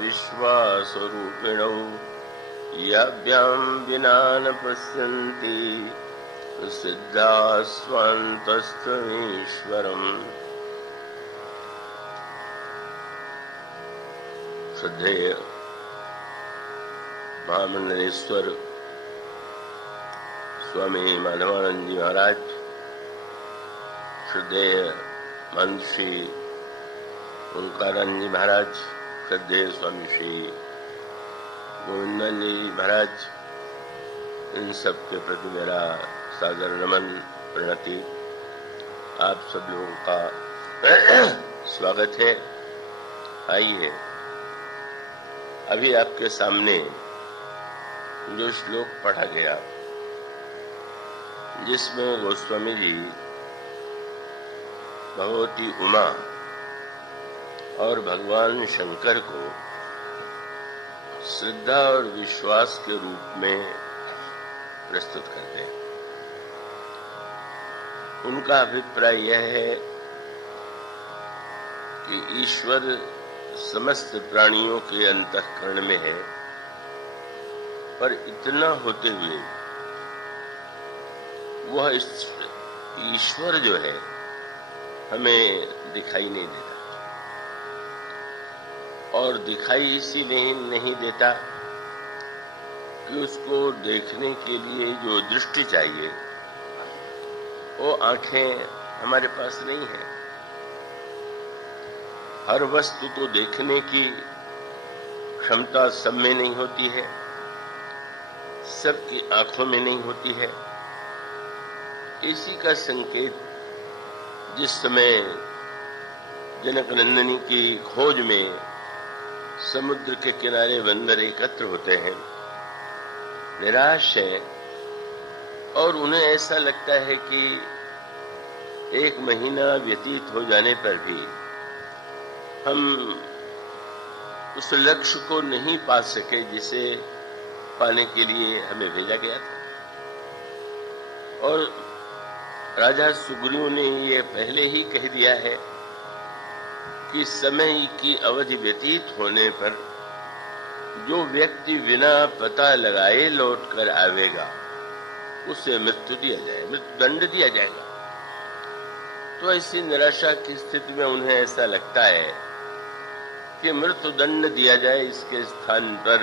विश्वासरूपिणौ याभ्यां विना न पश्यन्ति सिद्धाः स्वान्तस्तमीश्वरम्। श्रद्धेय महामंडलेश्वर स्वामी माधवानंद जी महाराज, श्रद्धेय महंत श्री ओंकारानंद जी महाराज, श्रद्धेय स्वामी श्री गोविंदानंद जी महाराज, इन सब के प्रति मेरा सादर नमन प्रणति। आप सब लोगों का स्वागत है। आइए, अभी आपके सामने जो श्लोक पढ़ा गया, जिसमें गोस्वामी जी भगवती उमा और भगवान शंकर को श्रद्धा और विश्वास के रूप में प्रस्तुत करते हैं। उनका अभिप्राय यह है कि ईश्वर समस्त प्राणियों के अंतःकरण में है, पर इतना होते हुए वह ईश्वर जो है हमें दिखाई नहीं देता, और दिखाई इसीलिए नहीं देता कि उसको देखने के लिए जो दृष्टि चाहिए वो आंखें हमारे पास नहीं है। हर वस्तु को देखने की क्षमता सब में नहीं होती है, सबकी आंखों में नहीं होती है। इसी का संकेत जिस समय जनक नंदिनी की खोज में समुद्र के किनारे बंदर एकत्र होते हैं, निराश हैं, और उन्हें ऐसा लगता है कि 1 महीना व्यतीत हो जाने पर भी हम उस लक्ष्य को नहीं पा सके जिसे पाने के लिए हमें भेजा गया था। और राजा सुग्रीव ने ये पहले ही कह दिया है कि समय की अवधि व्यतीत होने पर जो व्यक्ति बिना पता लगाए लौट कर आवेगा उसे मृत्यु दिया जाए, मृत्यु दंड दिया जाएगा। तो ऐसी निराशा की स्थिति में उन्हें ऐसा लगता है कि मृत्यु दंड दिया जाए, इसके स्थान पर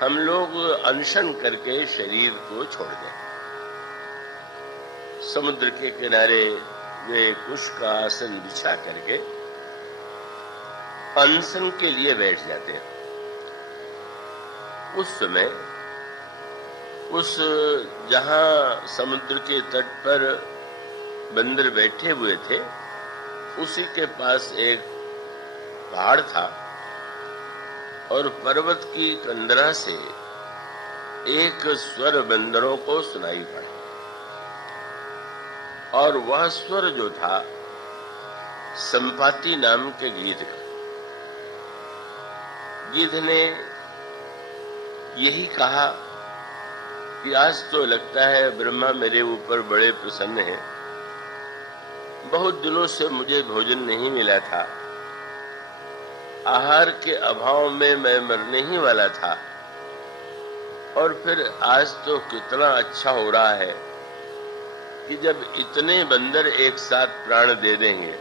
हम लोग अनशन करके शरीर को छोड़ दें। समुद्र के किनारे वे कुश का आसन बिछा करके अनशन के लिए बैठ जाते हैं। उस समय जहां समुद्र के तट पर बंदर बैठे हुए थे, उसी के पास एक पहाड़ था, और पर्वत की कंदरा से एक स्वर बंदरों को सुनाई पड़ा, और वह स्वर जो था संपाति नाम के गीध का। गीध ने यही कहा कि आज तो लगता है ब्रह्मा मेरे ऊपर बड़े प्रसन्न हैं। बहुत दिनों से मुझे भोजन नहीं मिला था, आहार के अभाव में मैं मरने ही वाला था, और फिर आज तो कितना अच्छा हो रहा है कि जब इतने बंदर एक साथ प्राण दे देंगे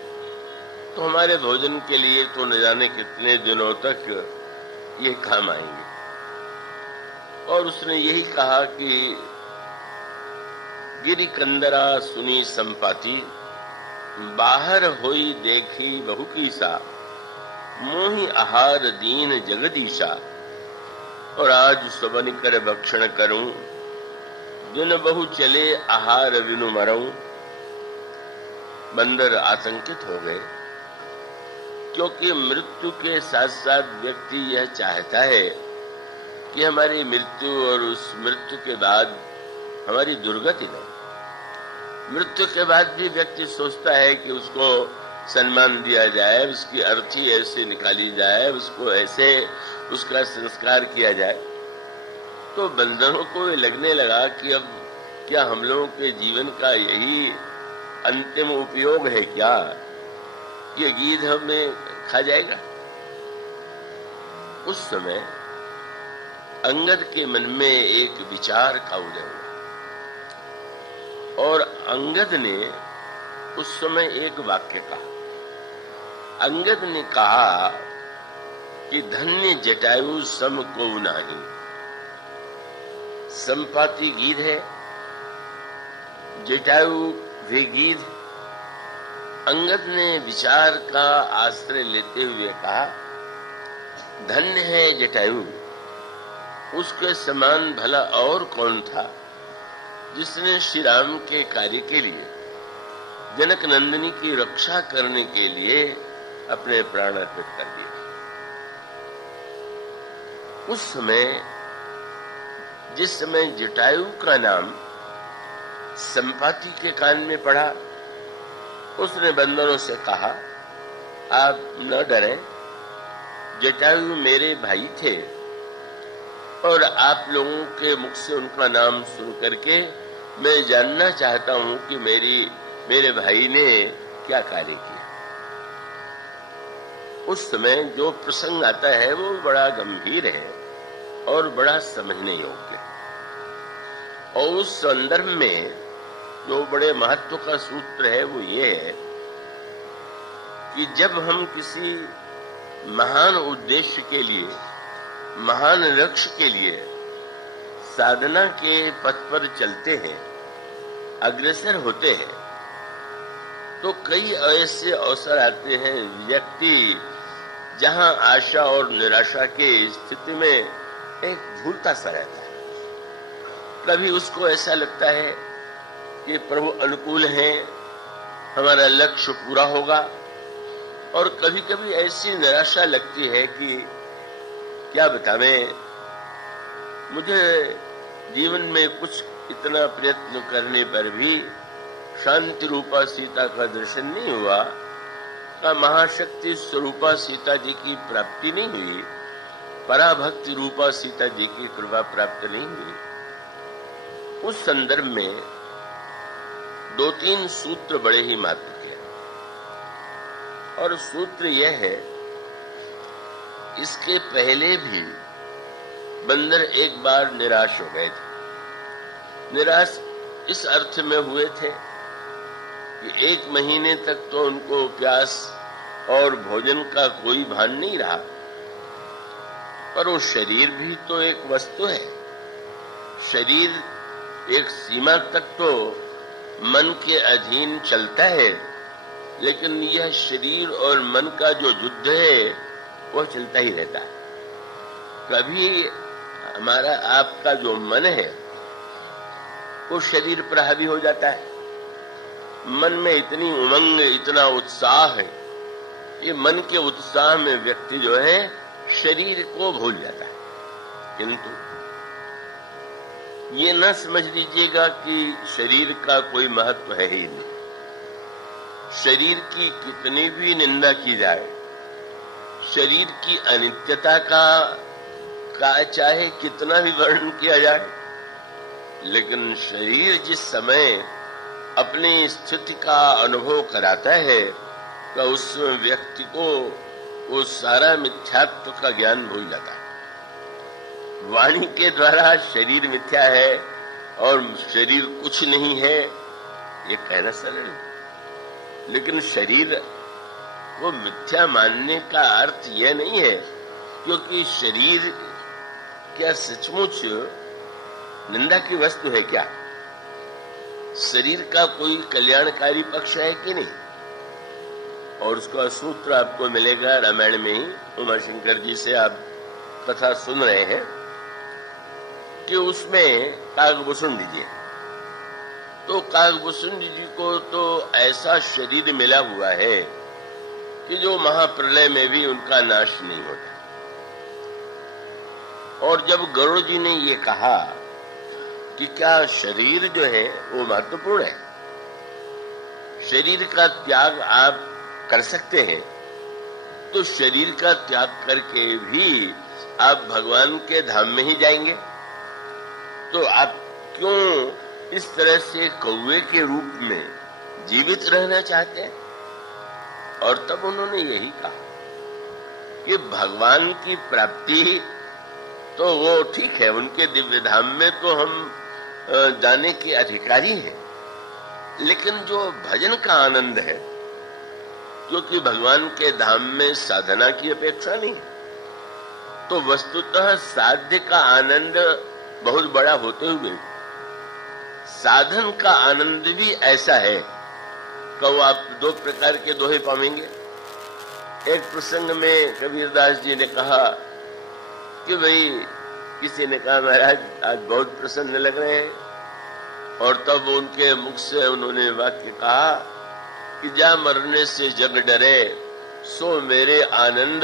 तो हमारे भोजन के लिए तो न जाने कितने दिनों तक ये काम आएंगे। और उसने यही कहा कि गिरि कंदरा सुनी संपाति, बाहर होई देखी बहु कीसा, मोहि आहार दीन जगदीशा, और आज सबन कर भक्षण करूं, दिन बहु चले आहार बिनु मरूं। बंदर आतंकित हो गए, क्योंकि मृत्यु के साथ साथ व्यक्ति यह चाहता है कि हमारी मृत्यु और उस मृत्यु के बाद हमारी दुर्गति न। मृत्यु के बाद भी व्यक्ति सोचता है कि उसको सम्मान दिया जाए, उसकी अर्थी ऐसे निकाली जाए, उसको ऐसे उसका संस्कार किया जाए। तो बंदरों को लगने लगा कि अब क्या हम लोगों के जीवन का यही अंतिम उपयोग है क्या, ये गीध हमें खा जाएगा। उस समय अंगद के मन में एक विचार का उदय हुआ और अंगद ने उस समय एक वाक्य कहा। अंगद ने कहा कि धन्य जटायु सम को नाही। संपाति गीत है, जटायु वे गीत। अंगद ने विचार का आश्रय लेते हुए कहा, धन्य है जटायु, उसके समान भला और कौन था जिसने श्री राम के कार्य के लिए, जनक नंदिनी की रक्षा करने के लिए अपने प्राण अर्पित कर दिए। उस समय जिस समय जटायु का नाम संपाति के कान में पड़ा, उसने बंदरों से कहा, आप न डरें, जटायु मेरे भाई थे और आप लोगों के मुख से उनका नाम सुन करके मैं जानना चाहता हूं कि मेरे भाई ने क्या कार्य किया। उस समय जो प्रसंग आता है वो बड़ा गंभीर है और बड़ा समझने योग्य। और उस संदर्भ में जो बड़े महत्व का सूत्र है वो ये है कि जब हम किसी महान उद्देश्य के लिए, महान लक्ष्य के लिए साधना के पथ पर चलते हैं, अग्रसर होते हैं, तो कई ऐसे अवसर आते हैं व्यक्ति जहां आशा और निराशा के स्थिति में एक भूलता सा रहता है। कभी उसको ऐसा लगता है कि प्रभु अनुकूल है, हमारा लक्ष्य पूरा होगा, और कभी कभी ऐसी निराशा लगती है कि क्या बतावें, मुझे जीवन में कुछ इतना प्रयत्न करने पर भी शांति रूपा सीता का दर्शन नहीं हुआ, का महाशक्ति स्वरूपा सीता जी की प्राप्ति नहीं हुई, पराभक्ति रूपा सीता जी की कृपा प्राप्त नहीं हुई। उस संदर्भ में 2-3 सूत्र बड़े ही महत्व के हैं। और सूत्र यह है, इसके पहले भी बंदर एक बार निराश हो गए थे। निराश इस अर्थ में हुए थे कि 1 महीने तक तो उनको प्यास और भोजन का कोई भान नहीं रहा, पर वो शरीर भी तो एक वस्तु है। शरीर एक सीमा तक तो मन के अधीन चलता है, लेकिन यह शरीर और मन का जो युद्ध है वह चलता ही रहता है। कभी हमारा आपका जो मन है वो शरीर पर हावी हो जाता है। मन में इतनी उमंग, इतना उत्साह है, ये मन के उत्साह में व्यक्ति जो है शरीर को भूल जाता है। किंतु ये न समझ लीजिएगा कि शरीर का कोई महत्व है ही नहीं। शरीर की कितनी भी निंदा की जाए, शरीर की अनित्यता का चाहे कितना भी वर्णन किया जाए, लेकिन शरीर जिस समय अपनी स्थिति का अनुभव कराता है तो उस व्यक्ति को वो सारा मिथ्यात्व का ज्ञान भूल जाता है। वाणी के द्वारा शरीर मिथ्या है और शरीर कुछ नहीं है, ये कहना सरल है, लेकिन शरीर वो मिथ्या मानने का अर्थ यह नहीं है, क्योंकि शरीर क्या सचमुच निंदा की वस्तु है क्या? शरीर का कोई कल्याणकारी पक्ष है कि नहीं? और उसका सूत्र आपको मिलेगा रामायण में ही। उमाशंकर जी से आप कथा सुन रहे हैं कि उसमें काकभूषुंड जी, तो काकभूषुंड जी को तो ऐसा शरीर मिला हुआ है कि जो महाप्रलय में भी उनका नाश नहीं होता। और जब गरुड़ जी ने ये कहा कि क्या शरीर जो है वो महत्वपूर्ण है, शरीर का त्याग आप कर सकते हैं, तो शरीर का त्याग करके भी आप भगवान के धाम में ही जाएंगे, तो आप क्यों इस तरह से कौवे के रूप में जीवित रहना चाहते हैं? और तब उन्होंने यही कहा कि भगवान की प्राप्ति तो वो ठीक है, उनके दिव्य धाम में तो हम जाने के अधिकारी हैं, लेकिन जो भजन का आनंद है, क्योंकि भगवान के धाम में साधना की अपेक्षा नहीं है, तो वस्तुतः साध्य का आनंद बहुत बड़ा होते हुए साधन का आनंद भी ऐसा है कि आप दो प्रकार के दोहे पाएंगे। एक प्रसंग में कबीरदास जी ने कहा कि भाई, किसी ने कहा महाराज आज बहुत प्रसन्न लग रहे हैं, और तब उनके मुख से उन्होंने वाक्य कहा कि जा मरने से जग डरे, सो मेरे आनंद,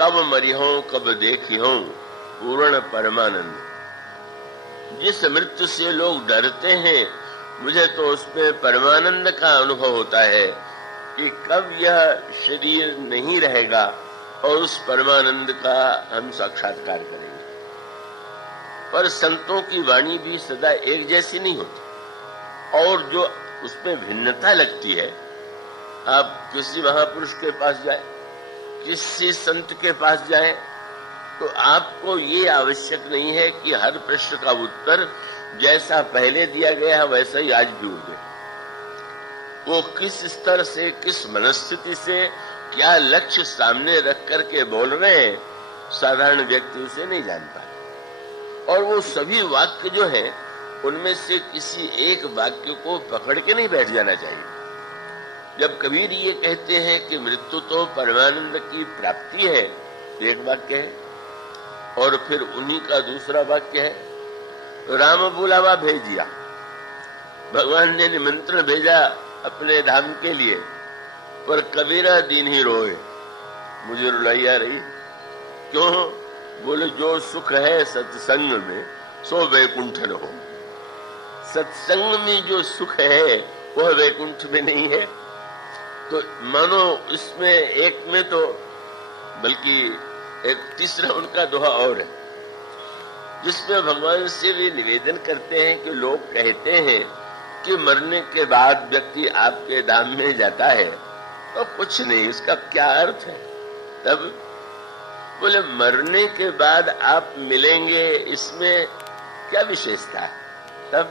कब मरी हो कब देखी हो पूर्ण परमानंद। जिस मृत्यु से लोग डरते हैं, मुझे तो उसमें परमानंद का अनुभव होता है कि कब यह शरीर नहीं रहेगा और उस परमानंद का हम साक्षात्कार करेंगे। पर संतों की वाणी भी सदा एक जैसी नहीं होती, और जो उसमें भिन्नता लगती है। आप किसी महापुरुष के पास जाए, किसी संत के पास जाए, तो आपको ये आवश्यक नहीं है कि हर प्रश्न का उत्तर जैसा पहले दिया गया है वैसा ही आज भी दे। वो किस स्तर से, किस मनस्थिति से, क्या लक्ष्य सामने रख करके बोल रहे हैं, साधारण व्यक्ति उसे नहीं जान पाए। और वो सभी वाक्य जो हैं, उनमें से किसी एक वाक्य को पकड़ के नहीं बैठ जाना चाहिए। जब कबीर ये कहते हैं कि मृत्यु तो परमानंद की प्राप्ति है, एक वाक्य है, और फिर उन्हीं का दूसरा वाक्य है, राम बुलावा भेज दिया। भगवान ने निमंत्रण भेजा अपने धाम के लिए, पर कबीरा दीन ही रोए, मुझे रुलाई आ रही। क्यों? बोले जो सुख है सत्संग में, सो वैकुंठन हो। सत्संग में जो सुख है वह वैकुंठ में नहीं है। तो मानो इसमें एक में तो, बल्कि एक तीसरा उनका दोहा और है, जिसमें भगवान से भी निवेदन करते हैं कि लोग कहते हैं कि मरने के बाद व्यक्ति आपके धाम में जाता है, तो कुछ नहीं, इसका क्या अर्थ है? तब बोले मरने के बाद आप मिलेंगे, इसमें क्या विशेषता है? तब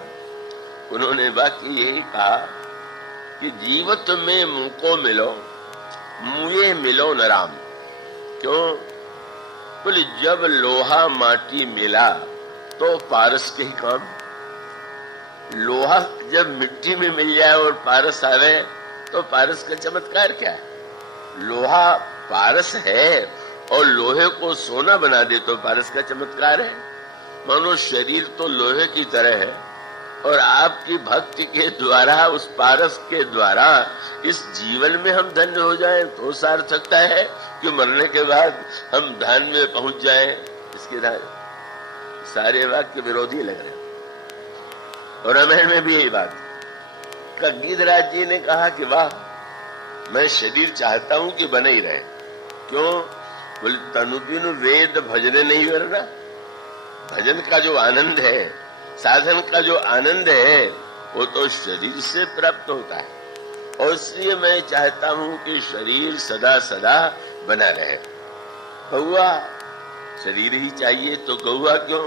उन्होंने वाक्य यही कहा कि जीवत में मुझको मिलो, मुझे मिलो न राम। क्यों? बोले जब लोहा माटी मिला तो पारस के ही काम। लोहा जब मिट्टी में मिल जाए और पारस आवे तो पारस का चमत्कार क्या है? लोहा पारस है और लोहे को सोना बना दे तो पारस का चमत्कार है। मानो शरीर तो लोहे की तरह है, और आपकी भक्ति के द्वारा, उस पारस के द्वारा इस जीवन में हम धन्य हो जाएं तो सार्थकता है कि मरने के बाद हम धाम में पहुंच जाएं। इसके सारे वाक्य विरोधी लग रहे हैं। और रामायण में भी यही बात का गीधराज जी ने कहा कि वाह, मैं शरीर चाहता हूं कि बने ही रहे। क्यों? बोले तनु बिनु वेद भजने नहीं करना। भजन का जो आनंद है, साधन का जो आनंद है, वो तो शरीर से प्राप्त होता है, और इसलिए मैं चाहता हूं कि शरीर सदा सदा बना रहे। कौआ शरीर ही चाहिए तो कौआ क्यों?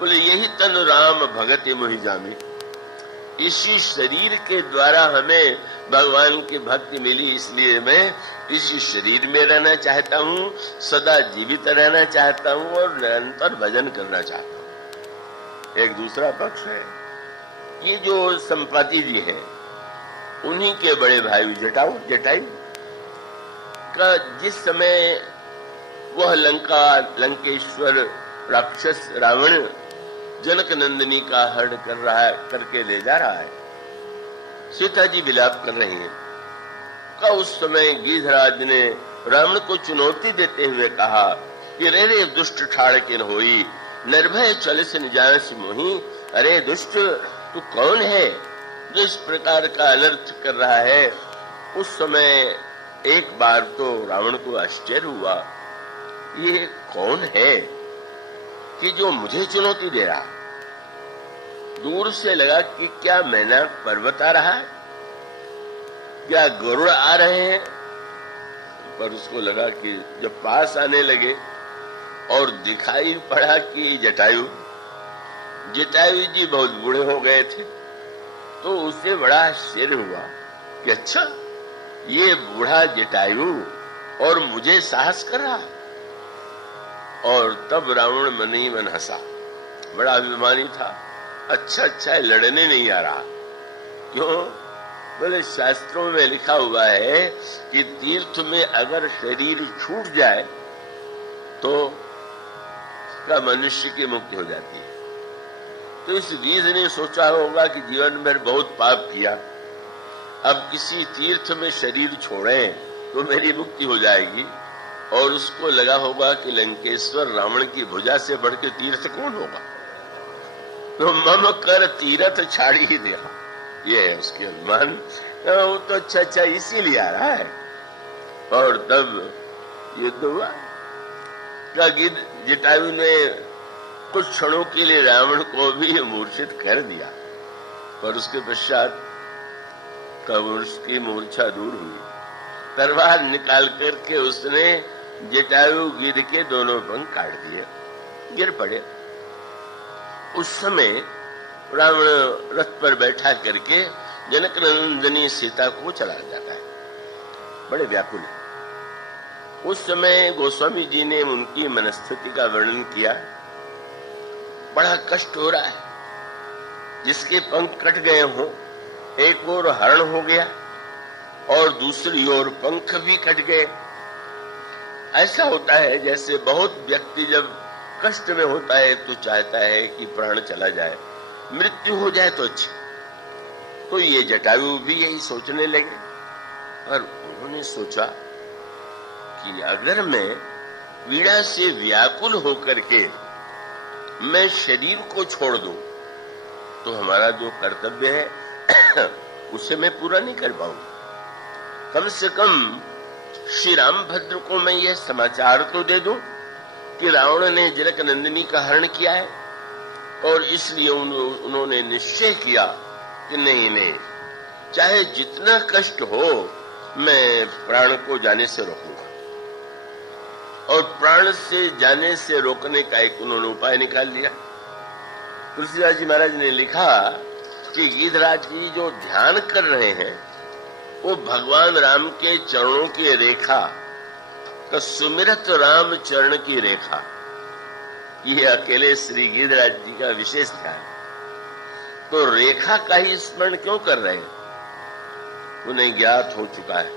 बोले यही तन राम भगति मोहि जामे। इसी शरीर के द्वारा हमें भगवान की भक्ति मिली, इसलिए मैं इसी शरीर में रहना चाहता हूं, सदा जीवित रहना चाहता हूं और निरंतर भजन करना चाहता हूं। एक दूसरा पक्ष है, ये जो संपाति जी हैं, उन्हीं के बड़े भाई जटायु का जिस समय वह लंकेश्वर राक्षस रावण जनक नंदिनी का हरण करके ले जा रहा है, सीता जी विलाप कर रही हैं, का उस समय गीधराज ने रावण को चुनौती देते हुए कहा कि रे दुष्ट ठाड़ किन होई, निर्भय चलिस निजास मोही। अरे दुष्ट, तू कौन है जो इस प्रकार का अनर्थ कर रहा है? उस समय एक बार तो रावण को आश्चर्य हुआ, ये कौन है कि जो मुझे चुनौती दे रहा? दूर से लगा कि क्या मैनाक पर्वत आ रहा है, क्या गरुड़ आ रहे हैं? पर उसको लगा कि जब पास आने लगे और दिखाई पड़ा कि जटायु जी बहुत बूढ़े हो गए थे, तो उसे बड़ा आश्चर्य हुआ कि अच्छा, ये बूढ़ा जटायु और मुझे साहस कर रहा। और तब रावण मन ही मन हंसा, बड़ा अभिमानी था। अच्छा लड़ने नहीं आ रहा। क्यों? बोले शास्त्रों में लिखा हुआ है कि तीर्थ में अगर शरीर छूट जाए तो का मनुष्य की मुक्ति हो जाती है। तो इस वीर ने सोचा होगा कि जीवन में बहुत पाप किया, अब किसी तीर्थ में शरीर छोड़े तो मेरी मुक्ति हो जाएगी। और उसको लगा होगा कि लंकेश्वर रावण की भुजा से बढ़ के तीर्थ कौन होगा, तो मम कर तीर्थ छाड़ी ही दे। ये है उसके अनुमान। वो तो अच्छा इसीलिए आ रहा है। और तब युद्ध हुआ। जटायु ने कुछ क्षणों के लिए रावण को भी मूर्छित कर दिया, पर उसके पश्चात कब उसकी मूर्छा दूर हुई। तलवार निकाल करके उसने जटायु गिद्ध के दोनों पंख काट दिए, गिर पड़े। उस समय रावण रथ पर बैठा करके जनक नंदिनी सीता को चला जाता है, बड़े व्याकुल है। उस समय गोस्वामी जी ने उनकी मनस्थिति का वर्णन किया। बड़ा कष्ट हो रहा है, जिसके पंख कट गए हों, एक ओर हरण हो गया और दूसरी ओर पंख भी कट गए। ऐसा होता है जैसे बहुत व्यक्ति जब कष्ट में होता है तो चाहता है कि प्राण चला जाए, मृत्यु हो जाए तो अच्छा। तो ये जटायु भी यही सोचने लगे, और उन्होंने सोचा कि अगर मैं पीड़ा से व्याकुल होकर के मैं शरीर को छोड़ दूं तो हमारा जो कर्तव्य है उसे मैं पूरा नहीं कर पाऊंगा। कम से कम श्री रामभद्र को मैं यह समाचार तो दे दूं कि रावण ने जनक नंदिनी का हरण किया है, और इसलिए उन्होंने निश्चय किया कि नहीं, चाहे जितना कष्ट हो मैं प्राण को जाने से रोकूंगा। और प्राण से जाने से रोकने का एक उन्होंने उपाय निकाल लिया। तुलसीदास जी महाराज ने लिखा कि गिद्धराज जी जो ध्यान कर रहे हैं वो भगवान राम के चरणों की रेखा का, सुमिरत राम चरण की रेखा, ये अकेले श्री गिद्धराज जी का विशेष ध्यान। तो रेखा का ही स्मरण क्यों कर रहे हैं? उन्हें ज्ञात हो चुका है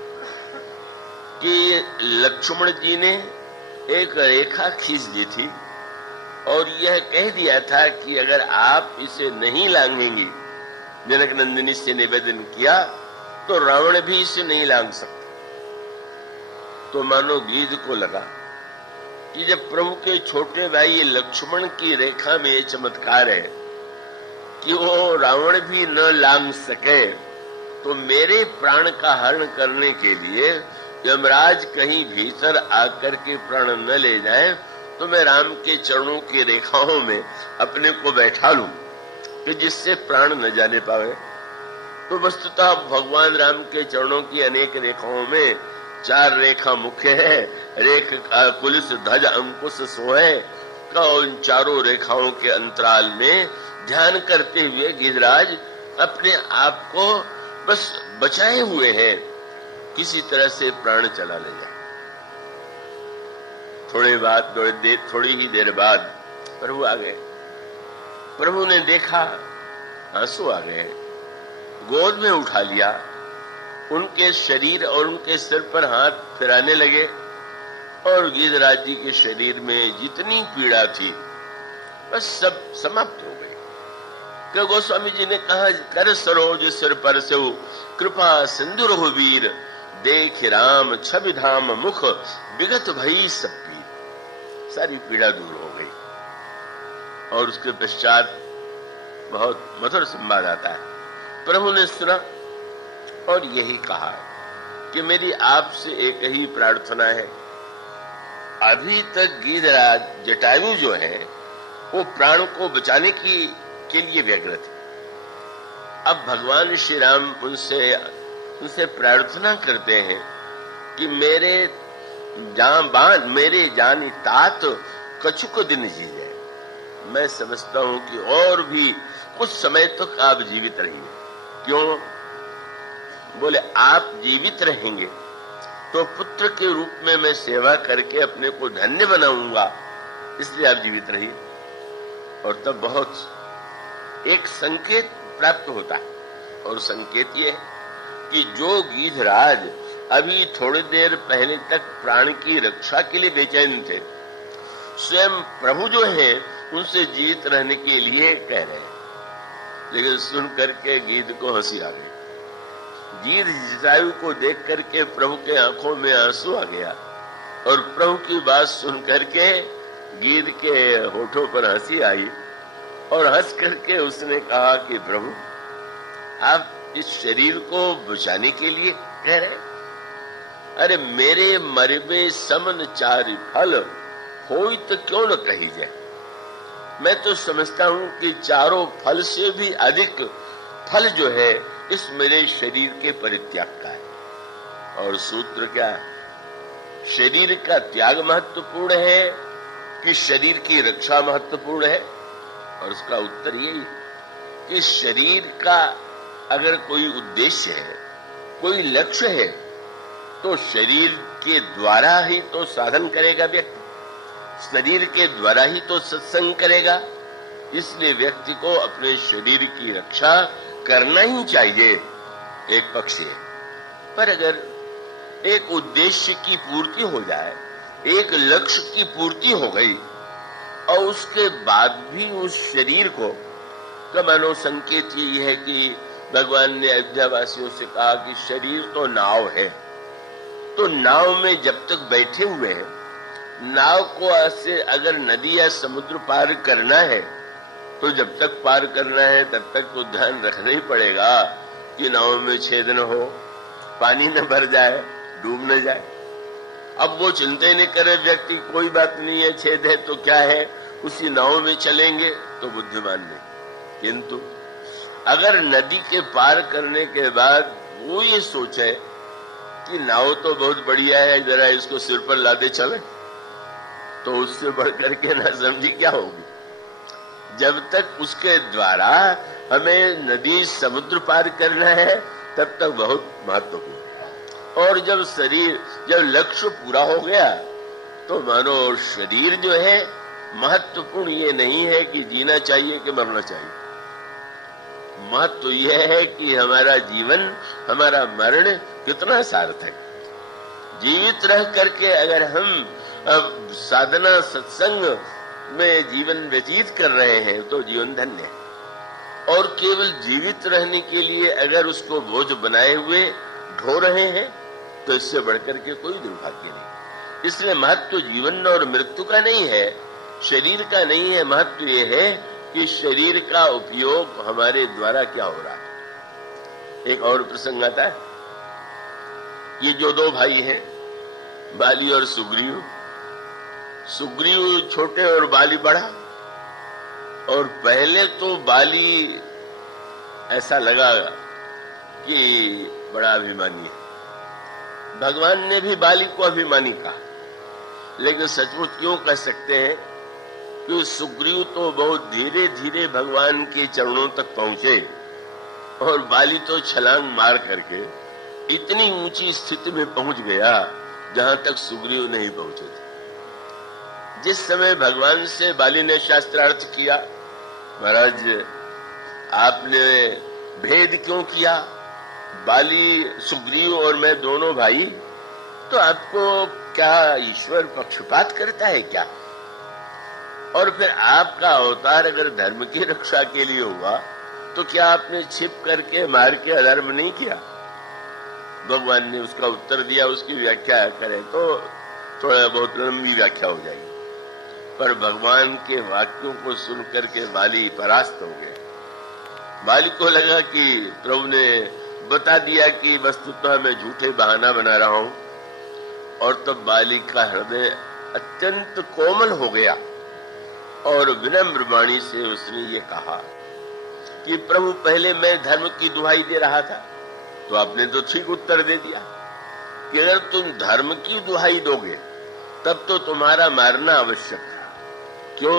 कि लक्ष्मण जी ने एक रेखा खींच दी थी और यह कह दिया था कि अगर आप इसे नहीं लांघेंगी, जनक नंदिनी से निवेदन किया, तो रावण भी इसे नहीं लांघ सकता। तो मानो गिद्ध को लगा कि जब प्रभु के छोटे भाई लक्ष्मण की रेखा में ये चमत्कार है कि वो रावण भी न लांघ सके, तो मेरे प्राण का हरण करने के लिए यमराज कहीं भीतर आकर के प्राण न ले जाए, तो मैं राम के चरणों की रेखाओं में अपने को बैठा लूं कि जिससे प्राण न जाने पावे। तो वस्तुतः भगवान राम के चरणों की अनेक रेखाओं में 4 रेखा मुख्य है। रेख पुलिस ध्वज अंकुश सोहे का उन चारों रेखाओं के अंतराल में ध्यान करते हुए गिद्धराज अपने आप को बस बचाए हुए हैं, किसी तरह से प्राण चला ले जाए। थोड़ी ही देर बाद प्रभु आ गए। प्रभु ने देखा, आंसू आ गए, गोद में उठा लिया, उनके शरीर और उनके सिर पर हाथ फिराने लगे, और गिद्धराज जी के शरीर में जितनी पीड़ा थी बस सब समाप्त हो गई। कि गोस्वामी जी ने कहा, कर सरोज सिर पर से कृपा सिंधु रघुवीर, देख राम छवि धाम मुख विगत भई सब पीर। सारी पीड़ा दूर हो गई। और उसके पश्चात बहुत मधुर संवाद आता है। प्रभु ने सुना और यही कहा कि मेरी आपसे एक ही प्रार्थना है। अभी तक गिद्धराज जटायु जो है वो प्राण को बचाने के लिए व्यग्र थे। अब भगवान श्री राम उनसे प्रार्थना करते हैं कि मेरे मेरे जानी तात कछुक दिन जी जाए। मैं समझता हूं कि और भी कुछ समय तक आप जीवित रहिए। क्यों? बोले आप जीवित रहेंगे तो पुत्र के रूप में मैं सेवा करके अपने को धन्य बनाऊंगा, इसलिए आप जीवित रहिए। और तब बहुत एक संकेत प्राप्त होता है, और संकेत ये है कि जो गीधराज अभी थोड़ी देर पहले तक प्राण की रक्षा के लिए बेचैन थे, स्वयं प्रभु जो है उनसे जीवित रहने के लिए कह रहे हैं। लेकिन सुन करके गीध को हंसी आ गई। गीध जटायु को देख करके प्रभु के आंखों में आंसू आ गया, और प्रभु की बात सुन करके गीध के होठों पर हंसी आई, और हंस करके उसने कहा कि प्रभु आप इस शरीर को बचाने के लिए कह रहे हैं? अरे मेरे मरबे समन चारि फल होई तो क्यों न कही जाए। मैं तो समझता हूं कि चारों फल से भी अधिक फल जो है इस मेरे शरीर के परित्याग का है। और सूत्र क्या है? शरीर का त्याग महत्वपूर्ण है कि शरीर की रक्षा महत्वपूर्ण है? और उसका उत्तर यही कि शरीर का अगर कोई उद्देश्य है, कोई लक्ष्य है, तो शरीर के द्वारा ही तो साधन करेगा व्यक्ति, शरीर के द्वारा ही तो सत्संग करेगा। इसलिए व्यक्ति को अपने शरीर की रक्षा करना ही चाहिए, एक पक्ष है। पर अगर एक उद्देश्य की पूर्ति हो जाए, एक लक्ष्य की पूर्ति हो गई, और उसके बाद भी उस शरीर को, तो मानो संकेत यही है कि भगवान ने अयोध्या वासियों से कहा कि शरीर तो नाव है, तो नाव में जब तक बैठे हुए हैं, नाव को से अगर नदी या समुद्र पार करना है, तो जब तक पार करना है तब तक तो ध्यान रखना ही पड़ेगा कि नाव में छेद न हो, पानी न भर जाए, डूब न जाए। अब वो चिंता ही नहीं करे व्यक्ति, कोई बात नहीं है, छेद है तो क्या है, उसी नाव में चलेंगे तो बुद्धिमान नहीं। किंतु अगर नदी के पार करने के बाद वो ये सोचे कि नाव तो बहुत बढ़िया है, जरा इसको सिर पर लादे चले, तो उससे बढ़कर के ना समझी क्या होगी। जब तक उसके द्वारा हमें नदी समुद्र पार करना है तब तक बहुत महत्वपूर्ण है। और जब लक्ष्य पूरा हो गया तो मानो शरीर जो है महत्वपूर्ण ये नहीं है कि जीना चाहिए कि मरना चाहिए। महत्व यह है कि हमारा जीवन, हमारा मरण कितना सार्थक। जीवित रह करके अगर हम साधना सत्संग में जीवन व्यतीत कर रहे हैं तो जीवन धन्य है। और केवल जीवित रहने के लिए अगर उसको बोझ बनाए हुए ढो रहे हैं तो इससे बढ़कर के कोई दुर्भाग्य नहीं। इसलिए महत्व जीवन और मृत्यु का नहीं है, शरीर का नहीं है। महत्व ये है कि शरीर का उपयोग हमारे द्वारा क्या हो रहा है। एक और प्रसंग आता है, ये जो दो भाई हैं, बाली और सुग्रीव, सुग्रीव छोटे और बाली बड़ा। और पहले तो बाली ऐसा लगा कि बड़ा अभिमानी है, भगवान ने भी बाली को अभिमानी कहा। लेकिन सचमुच क्यों कह सकते हैं कि सुग्रीव तो बहुत धीरे धीरे भगवान के चरणों तक पहुंचे, और बाली तो छलांग मार करके इतनी ऊंची स्थिति में पहुंच गया जहां तक सुग्रीव नहीं पहुंचे थे। जिस समय भगवान से बाली ने शास्त्रार्थ किया, महाराज आपने भेद क्यों किया, बाली सुग्रीव और मैं दोनों भाई, तो आपको क्या ईश्वर पक्षपात करता है क्या? और फिर आपका अवतार अगर धर्म की रक्षा के लिए हुआ तो क्या आपने छिप करके मार के अधर्म नहीं किया? भगवान ने उसका उत्तर दिया। उसकी व्याख्या करें तो थोड़ा बहुत लंबी व्याख्या हो जाएगी, पर भगवान के वाक्यों को सुन करके बाली परास्त हो गए। बाली को लगा कि प्रभु ने बता दिया कि वस्तुतः मैं झूठे बहाना बना रहा हूं, और तब बाली का हृदय अत्यंत कोमल हो गया और विनम्र वाणी से उसने ये कहा कि प्रभु पहले मैं धर्म की दुहाई दे रहा था तो आपने तो ठीक उत्तर दे दिया कि अगर तुम धर्म की दुहाई दोगे तब तो तुम्हारा मारना आवश्यक था। क्यों?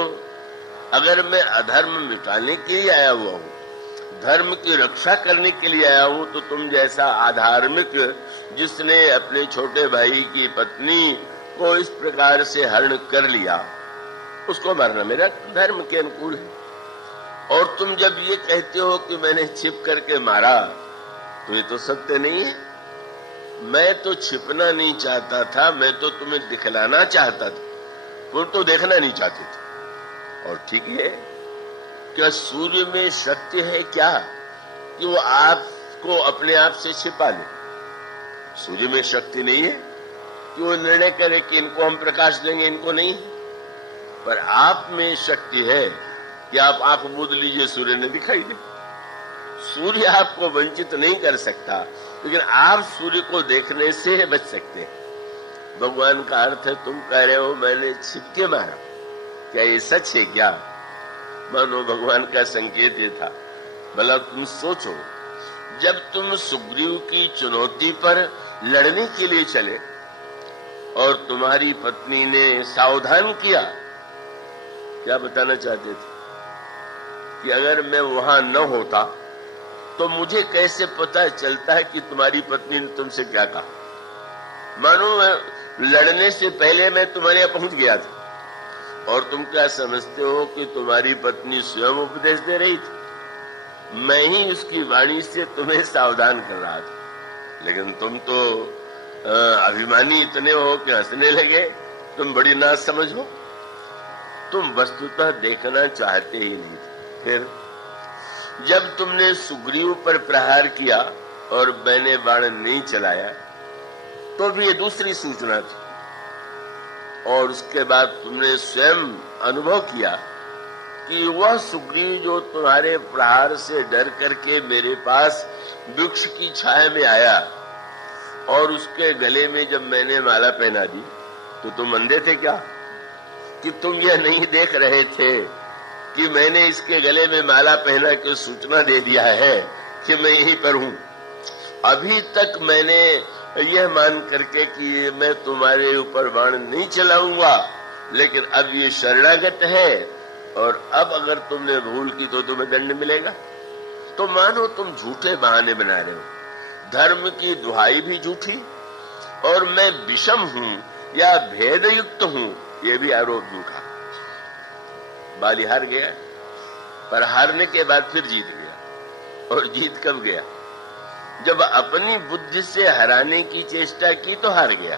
अगर मैं अधर्म मिटाने के लिए आया हुआ हूं, धर्म की रक्षा करने के लिए आया हूं, तो तुम जैसा अधार्मिक जिसने अपने छोटे भाई की पत्नी को इस प्रकार से हरण कर लिया, उसको मारना मेरा धर्म के अनुकूल है। और तुम जब ये कहते हो कि मैंने छिप करके मारा, तो ये तो सत्य नहीं है। मैं तो छिपना नहीं चाहता था, मैं तो तुम्हें दिखलाना चाहता था, तुम तो देखना नहीं चाहते थे। और ठीक है, क्या सूर्य में शक्ति है क्या कि वो आपको अपने आप से छिपा ले? सूर्य में शक्ति नहीं है कि वो निर्णय करे कि इनको हम प्रकाश देंगे, इनको नहीं। पर आप में शक्ति है कि आप आंख मूंद लीजिए, सूर्य ने दिखाई दे। सूर्य आपको वंचित नहीं कर सकता, लेकिन आप सूर्य को देखने से बच सकते हैं। भगवान का अर्थ है, तुम कह रहे हो मैंने छिपके मारा, क्या ये सच है क्या? मानो भगवान का संकेत ये था, भला तुम सोचो, जब तुम सुग्रीव की चुनौती पर लड़ने के लिए चले और तुम्हारी पत्नी ने सावधान किया, क्या बताना चाहते थे कि अगर मैं वहां न होता तो मुझे कैसे पता चलता है कि तुम्हारी पत्नी ने तुमसे क्या कहा? मानो लड़ने से पहले मैं तुम्हारे यहां पहुंच गया था और तुम क्या समझते हो कि तुम्हारी पत्नी स्वयं उपदेश दे रही थी? मैं ही उसकी वाणी से तुम्हें सावधान कर रहा था। लेकिन तुम तो अभिमानी इतने हो कि हंसने लगे, तुम बड़ी नासमझ हो। तुम वस्तुतः देखना चाहते ही नहीं थे। फिर जब तुमने सुग्रीव पर प्रहार किया और मैंने बाण नहीं चलाया, तो भी ये दूसरी सूचना थी। और उसके बाद तुमने स्वयं अनुभव किया कि वह सुग्रीव जो तुम्हारे प्रहार से डर करके मेरे पास वृक्ष की छाया में आया और उसके गले में जब मैंने माला पहना दी, तो तुम अंधे थे क्या कि तुम यह नहीं देख रहे थे कि मैंने इसके गले में माला पहना के सूचना दे दिया है कि मैं यहीं पर हूं? अभी तक मैंने यह मान करके कि मैं तुम्हारे ऊपर बाण नहीं चलाऊंगा, लेकिन अब ये शरणागत है और अब अगर तुमने भूल की तो तुम्हें दंड मिलेगा। तो मानो तुम झूठे बहाने बना रहे हो, धर्म की दुहाई भी झूठी और मैं विषम हूं या भेदयुक्त हूं, यह भी आरोप झूठा। बाली हार गया, पर हारने के बाद फिर जीत गया। और जीत कब गया? जब अपनी बुद्धि से हराने की चेष्टा की तो हार गया,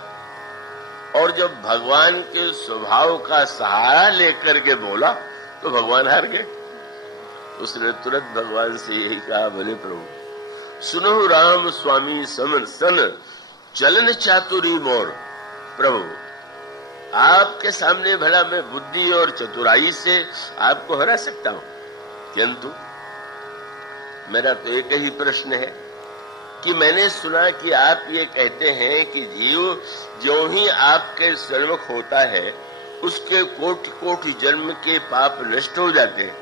और जब भगवान के स्वभाव का सहारा लेकर के बोला तो भगवान हार गए। उसने तुरंत भगवान से यही कहा, भले प्रभु सुनो राम स्वामी समन सन चलन चातुरी मोर। प्रभु आपके सामने भला मैं बुद्धि और चतुराई से आपको हरा सकता हूं, किंतु मेरा तो एक ही प्रश्न है कि मैंने सुना कि आप ये कहते हैं कि जीव जो ही आपके सन्मुख होता है उसके कोटि कोटि जन्म के पाप नष्ट हो जाते हैं,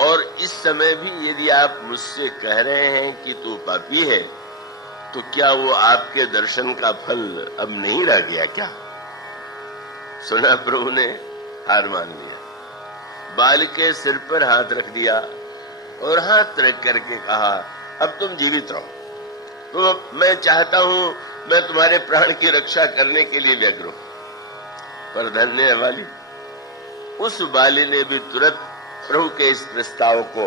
और इस समय भी यदि आप मुझसे कह रहे हैं कि तू पापी है, तो क्या वो आपके दर्शन का फल अब नहीं रह गया क्या? सुना प्रभु ने हार मान लिया, बाल के सिर पर हाथ रख दिया और हाथ रख करके कहा, अब तुम जीवित रहो, तो मैं चाहता हूं मैं तुम्हारे प्राण की रक्षा करने के लिए व्यग्र हूं। पर धन्य है बाली, उस बाली ने भी तुरंत प्रभु के इस प्रस्ताव को,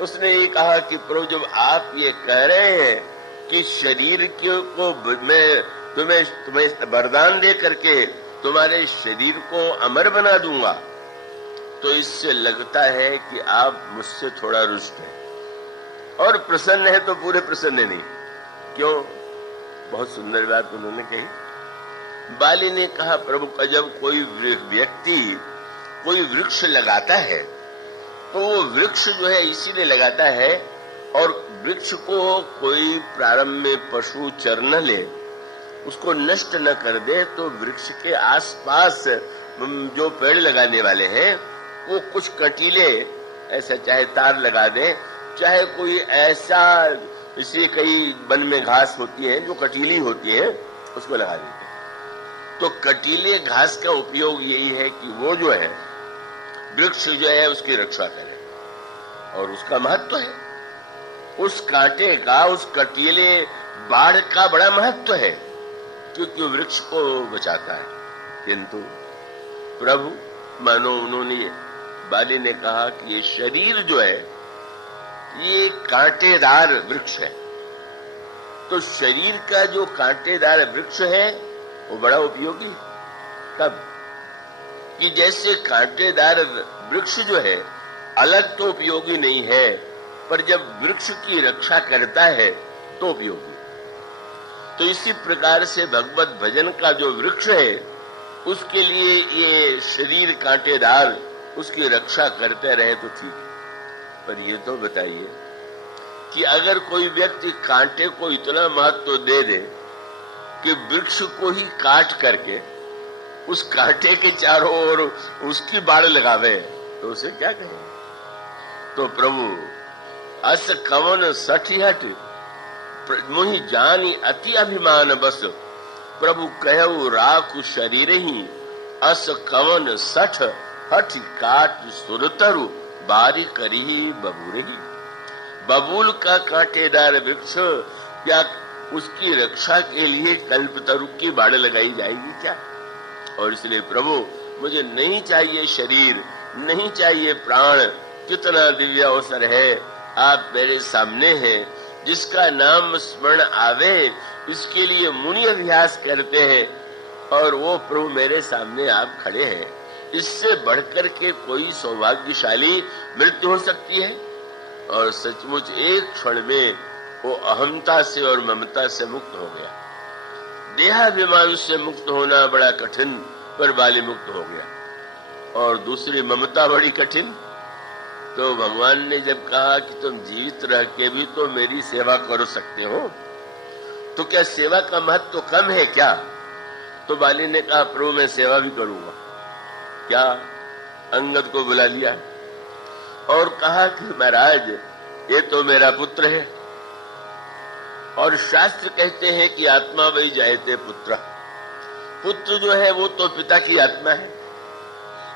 उसने ये कहा कि प्रभु जब आप ये कह रहे हैं कि शरीर को मैं तुम्हें वरदान दे करके तुम्हारे शरीर को अमर बना दूंगा, तो इससे लगता है कि आप मुझसे थोड़ा रुष्ट हैं और प्रसन्न है तो पूरे प्रसन्न नहीं। क्यों? बहुत सुंदर बात उन्होंने कही। बाली ने कहा, प्रभु का जब कोई व्यक्ति कोई वृक्ष लगाता है तो वो वृक्ष जो है इसीलिए लगाता है, और वृक्ष को कोई प्रारंभ में पशु चर न ले, उसको नष्ट न कर दे, तो वृक्ष के आसपास जो पेड़ लगाने वाले हैं वो कुछ कटीले, ऐसा चाहे तार लगा दे, चाहे कोई ऐसा, इसे कई वन में घास होती है जो कटीली होती है, उसको लगा देते हैं। तो कटीले घास का उपयोग यही है कि वो जो है वृक्ष जो है उसकी रक्षा करे, और उसका महत्व है। उस कांटे का, उस कटीले बाढ़ का बड़ा महत्व है, क्योंकि वृक्ष को बचाता है। किंतु प्रभु, मानो उन्होंने, बाली ने कहा कि ये शरीर जो है ये कांटेदार वृक्ष है। तो शरीर का जो कांटेदार वृक्ष है वो बड़ा उपयोगी है। तब कि जैसे कांटेदार वृक्ष जो है अलग तो उपयोगी नहीं है, पर जब वृक्ष की रक्षा करता है तो उपयोगी। तो इसी प्रकार से भगवत भजन का जो वृक्ष है उसके लिए ये शरीर कांटेदार, उसकी रक्षा करते रहे तो ठीक। पर ये तो बताइए कि अगर कोई व्यक्ति कांटे को इतना महत्व दे दे कि वृक्ष को ही काट करके उस कांटे के चारों ओर उसकी बाड़ लगावे, तो उसे क्या कहें? तो प्रभु, अस कवन सठिहट मुहि जानी अति अभिमान बस, प्रभु कहु राखु शरीर ही, अस कवन सठ हठ काट सुरतरु, बारी करी बबूरही। बबूल का कांटेदार वृक्ष, क्या उसकी रक्षा के लिए कल्पतरु की बाड़ लगाई जाएगी क्या? और इसलिए प्रभु, मुझे नहीं चाहिए शरीर, नहीं चाहिए प्राण। कितना दिव्य अवसर है, आप मेरे सामने हैं। जिसका नाम स्मरण आवे इसके लिए मुनि अभ्यास करते हैं, और वो प्रभु मेरे सामने आप खड़े हैं। इससे बढ़कर के कोई सौभाग्यशाली मृत्यु हो सकती है? और सचमुच एक क्षण में वो अहमता से और ममता से मुक्त हो गया। देहाभिमान से मुक्त होना बड़ा कठिन, पर बाली मुक्त हो गया। और दूसरी ममता बड़ी कठिन। तो भगवान ने जब कहा कि तुम जीवित रह के भी तो मेरी सेवा कर सकते हो, तो क्या सेवा का महत्व तो कम है क्या? तो बाली ने कहा, प्रभु मैं सेवा भी करूंगा। क्या? अंगद को बुला लिया और कहा कि महाराज, ये तो मेरा पुत्र है, और शास्त्र कहते हैं कि आत्मा वही जायते पुत्र। पुत्र जो है वो तो पिता की आत्मा है,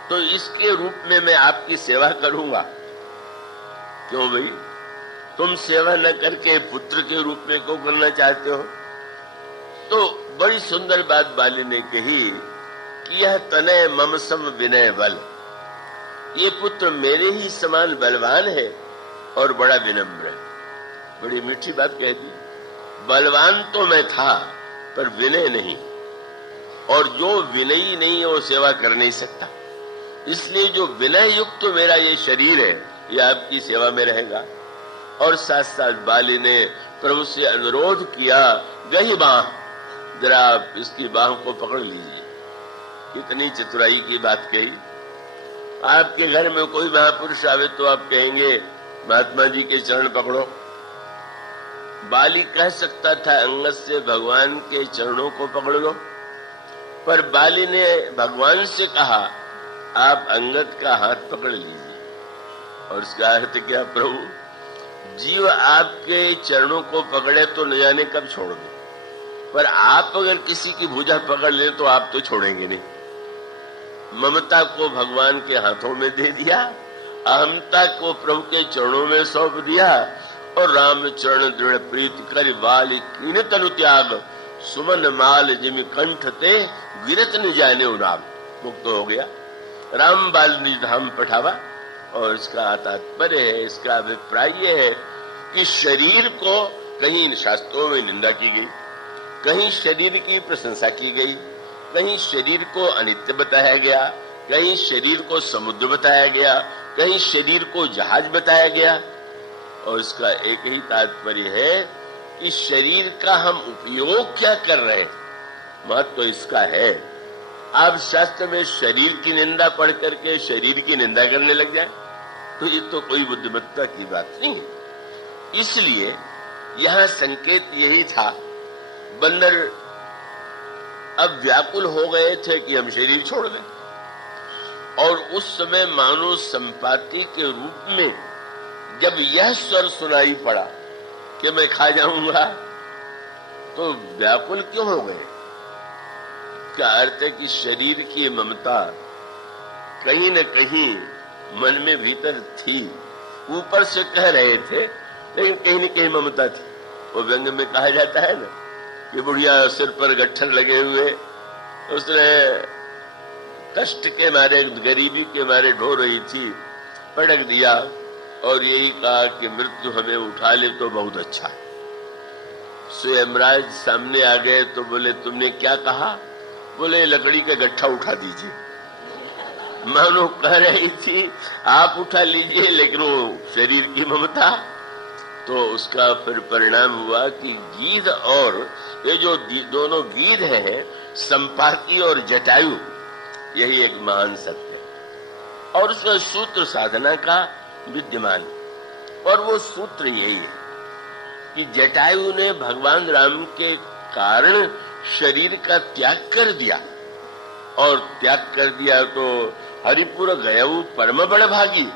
तो इसके रूप में मैं आपकी सेवा करूंगा। क्यों भाई, तुम सेवा न करके पुत्र के रूप में क्यों करना चाहते हो? तो बड़ी सुंदर बात बाली ने कही कि यह तनय मम सम विनय बल, ये पुत्र मेरे ही समान बलवान है और बड़ा विनम्र है। बड़ी मीठी बात कह दी। बलवान तो मैं था, पर विनय नहीं, और जो विनयी नहीं है वो सेवा कर नहीं सकता। इसलिए जो विनय युक्त तो मेरा ये शरीर है, ये आपकी सेवा में रहेगा। और साथ साथ बाली ने प्रभु से अनुरोध किया, गही बाह, जरा आप इसकी बाह को पकड़ लीजिए। कितनी चतुराई की बात कही। आपके घर में कोई महापुरुष आवे तो आप कहेंगे महात्मा जी के चरण पकड़ो। बाली कह सकता था अंगद से भगवान के चरणों को पकड़ लो, पर बाली ने भगवान से कहा आप अंगद का हाथ पकड़ लीजिए। और इसका अर्थ क्या? प्रभु, जीव आपके चरणों को पकड़े तो न जाने कब छोड़ दे, पर आप अगर किसी की भुजा पकड़ ले तो आप तो छोड़ेंगे नहीं। ममता को भगवान के हाथों में दे दिया, अहमता को प्रभु के चरणों में सौंप दिया, और राम चरण दृढ़ प्रीति कर वाली कीन तनु त्याग, सुमन माल जिम कंठ ते गिरत न जाने उनाम। मुक्त हो गया, राम बाल निज धाम पठावा। और इसका तात्पर्य है, इसका अभिप्राय यह है कि शरीर को कहीं शास्त्रों में निंदा की गई, कहीं शरीर की प्रशंसा की गई, कहीं शरीर को अनित्य बताया गया, कहीं शरीर को समुद्र बताया गया, कहीं शरीर को जहाज बताया गया। और इसका एक ही तात्पर्य है कि शरीर का हम उपयोग क्या कर रहे हैं, महत्व तो इसका है। आप शास्त्र में शरीर की निंदा पढ़ करके शरीर की निंदा करने लग जाए तो ये तो कोई बुद्धिमत्ता की बात नहीं है। इसलिए यहां संकेत यही था, बंदर अब व्याकुल हो गए थे कि हम शरीर छोड़ दें, और उस समय मानो संपाति के रूप में जब यह स्वर सुनाई पड़ा कि मैं खा जाऊंगा, तो व्याकुल क्यों हो गए? उसका अर्थ है कि शरीर की ममता कहीं न कहीं मन में भीतर थी। ऊपर से कह रहे थे लेकिन कहीं न कहीं ममता थी। वो व्यंग में कहा जाता है ना कि बुढ़िया सिर पर गट्ठर लगे हुए, उसने कष्ट के मारे, गरीबी के मारे ढो रही थी, पटक दिया और यही कहा कि मृत्यु हमें उठा ले तो बहुत अच्छा है। सो यमराज सामने आ गए तो बोले, तुमने क्या कहा? बोले, लकड़ी का गट्ठा उठा दीजिए। मानो कह रही थी आप उठा लीजिए, लेकिन वो शरीर की ममता। तो उसका फिर परिणाम हुआ कि गीध और ये जो दोनों गीध हैं, संपाति और जटायु, यही एक महान सत्य है और उसमें सूत्र साधना का विद्यमान। और वो सूत्र यही है कि जटायु ने भगवान राम के कारण शरीर का त्याग कर दिया, और त्याग कर दिया तो हरिपुर गयऊ परम बड़ भागी,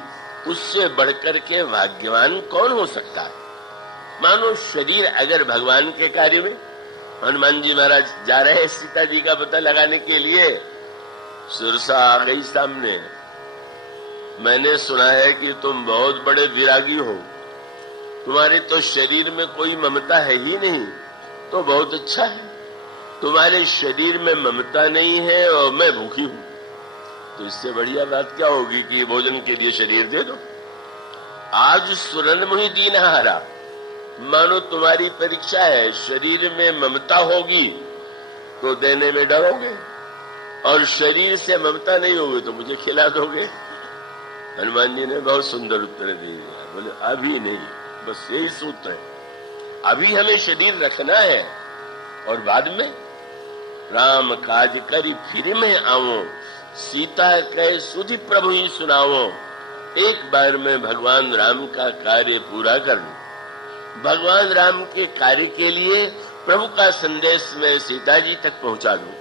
उससे बढ़कर के भाग्यवान कौन हो सकता है। मानो शरीर अगर भगवान के कार्य में, हनुमान जी महाराज जा रहे सीता जी का पता लगाने के लिए, सुरसा आ गई सामने, मैंने सुना है कि तुम बहुत बड़े विरागी हो, तुम्हारे तो शरीर में कोई ममता है ही नहीं, तो बहुत अच्छा है, तुम्हारे शरीर में ममता नहीं है और मैं भूखी हूं, तो इससे बढ़िया बात क्या होगी कि भोजन के लिए शरीर दे दो। आज सुरन मुहि दीन हारा, मानो तुम्हारी परीक्षा है, शरीर में ममता होगी तो देने में डरोगे, और शरीर से ममता नहीं होगी तो मुझे खिला दोगे। हनुमान जी ने बहुत सुंदर उत्तर दिया, बोले अभी नहीं, बस यही सूत्र है, अभी हमें शरीर रखना है और बाद में राम काज करी फिर में आवो, सीता कहे सुधि प्रभु ही सुनाओ। एक बार में भगवान राम का कार्य पूरा कर लूं, भगवान राम के कार्य के लिए प्रभु का संदेश मैं सीता जी तक पहुंचा दूं,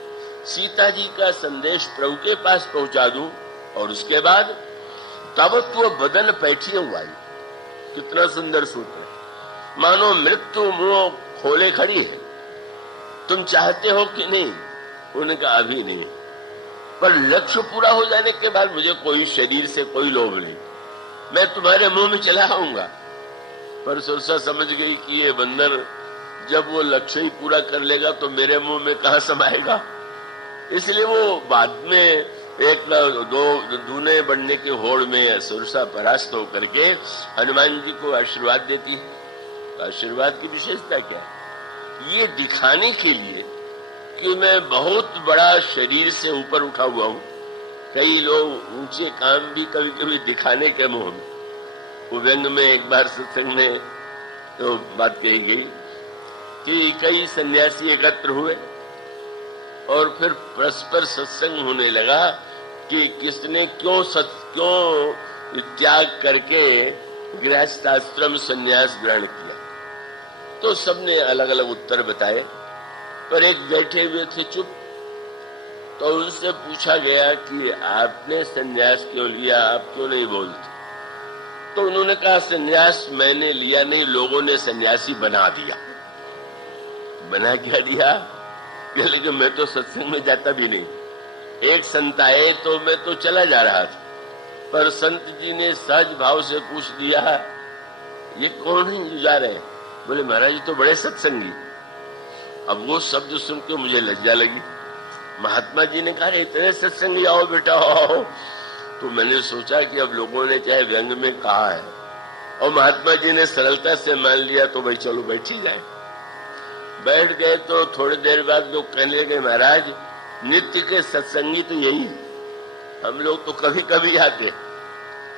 सीता जी का संदेश प्रभु के पास पहुंचा दूं, और उसके बाद तब तो बदन पैठी हुआ। कितना सुंदर सूत्र है। मानो मृत्यु मुंह खोले खड़ी है, तुम चाहते हो कि नहीं? उनका अभी नहीं, पर लक्ष्य पूरा हो जाने के बाद मुझे कोई शरीर से कोई लोभ नहीं, मैं तुम्हारे मुंह में चला आऊंगा। पर सुरसा समझ गई कि ये बंदर जब वो लक्ष्य ही पूरा कर लेगा तो मेरे मुंह में कहां समाएगा, इसलिए वो बाद में एक दो दूने बढ़ने के होड़ में सुरसा परास्त होकर के हनुमान जी को आशीर्वाद देती है। तो आशीर्वाद की विशेषता क्या है? ये दिखाने के लिए कि मैं बहुत बड़ा शरीर से ऊपर उठा हुआ हूं। कई लोग ऊंचे काम भी कभी कभी दिखाने के मोह में। वो व्यंग में एक बार सत्संग में तो बात कही गई कि कई सन्यासी एकत्र हुए और फिर परस्पर सत्संग होने लगा कि किसने क्यों त्याग करके गृहस्थाश्रम संन्यास ग्रहण किया। तो सबने अलग अलग उत्तर बताए, पर एक बैठे हुए थे चुप। तो उनसे पूछा गया कि आपने संन्यास क्यों लिया, आप क्यों नहीं बोलते? तो उन्होंने कहा संन्यास मैंने लिया नहीं, लोगों ने सन्यासी बना दिया। बना क्या दिया? लेकिन मैं तो सत्संग में जाता भी नहीं। एक संत आए तो मैं तो चला जा रहा था, पर संत जी ने सहज भाव से पूछ दिया ये कौन है जो जा रहे हैं? बोले महाराज जी तो बड़े सत्संगी। अब वो शब्द सुन के मुझे लज्जा लगी। महात्मा जी ने कहा इतने सत्संगी आओ बेटा आओ। तो मैंने सोचा कि अब लोगों ने चाहे व्यंग में कहा है और महात्मा जी ने सरलता से मान लिया तो भाई चलो बैठ ही जाए। बैठ गए तो थोड़ी देर बाद लोग कहने लगे महाराज नित्य के सत्संगी तो यही है, हम लोग तो कभी कभी आते।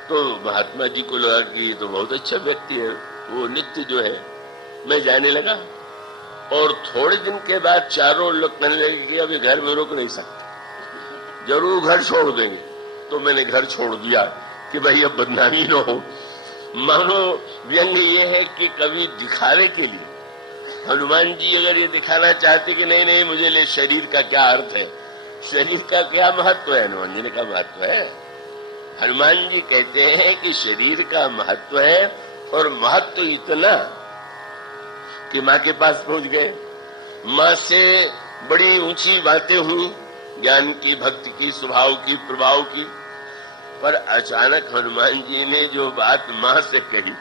तो महात्मा जी को लगा कि तो बहुत अच्छा व्यक्ति है, वो नित्य जो है। मैं जाने लगा और थोड़े दिन के बाद चारों लोग कहने लगे कि अभी घर में रुक नहीं सकते, जरूर घर छोड़ देंगे। तो मैंने घर छोड़ दिया कि भाई अब बदनामी न हो। मानो व्यंग ये है कि कभी दिखाने के लिए हनुमान जी अगर ये दिखाना चाहते कि नहीं नहीं मुझे ले शरीर का क्या अर्थ है, शरीर का क्या महत्व है, हनुमान जी ने कहा महत्व है। हनुमान जी कहते हैं कि शरीर का महत्व है और महत्व इतना कि माँ के पास पहुंच गए। माँ से बड़ी ऊंची बातें हुई ज्ञान की, भक्ति की, स्वभाव की, प्रभाव की। पर अचानक हनुमान जी ने जो बात मां से कही,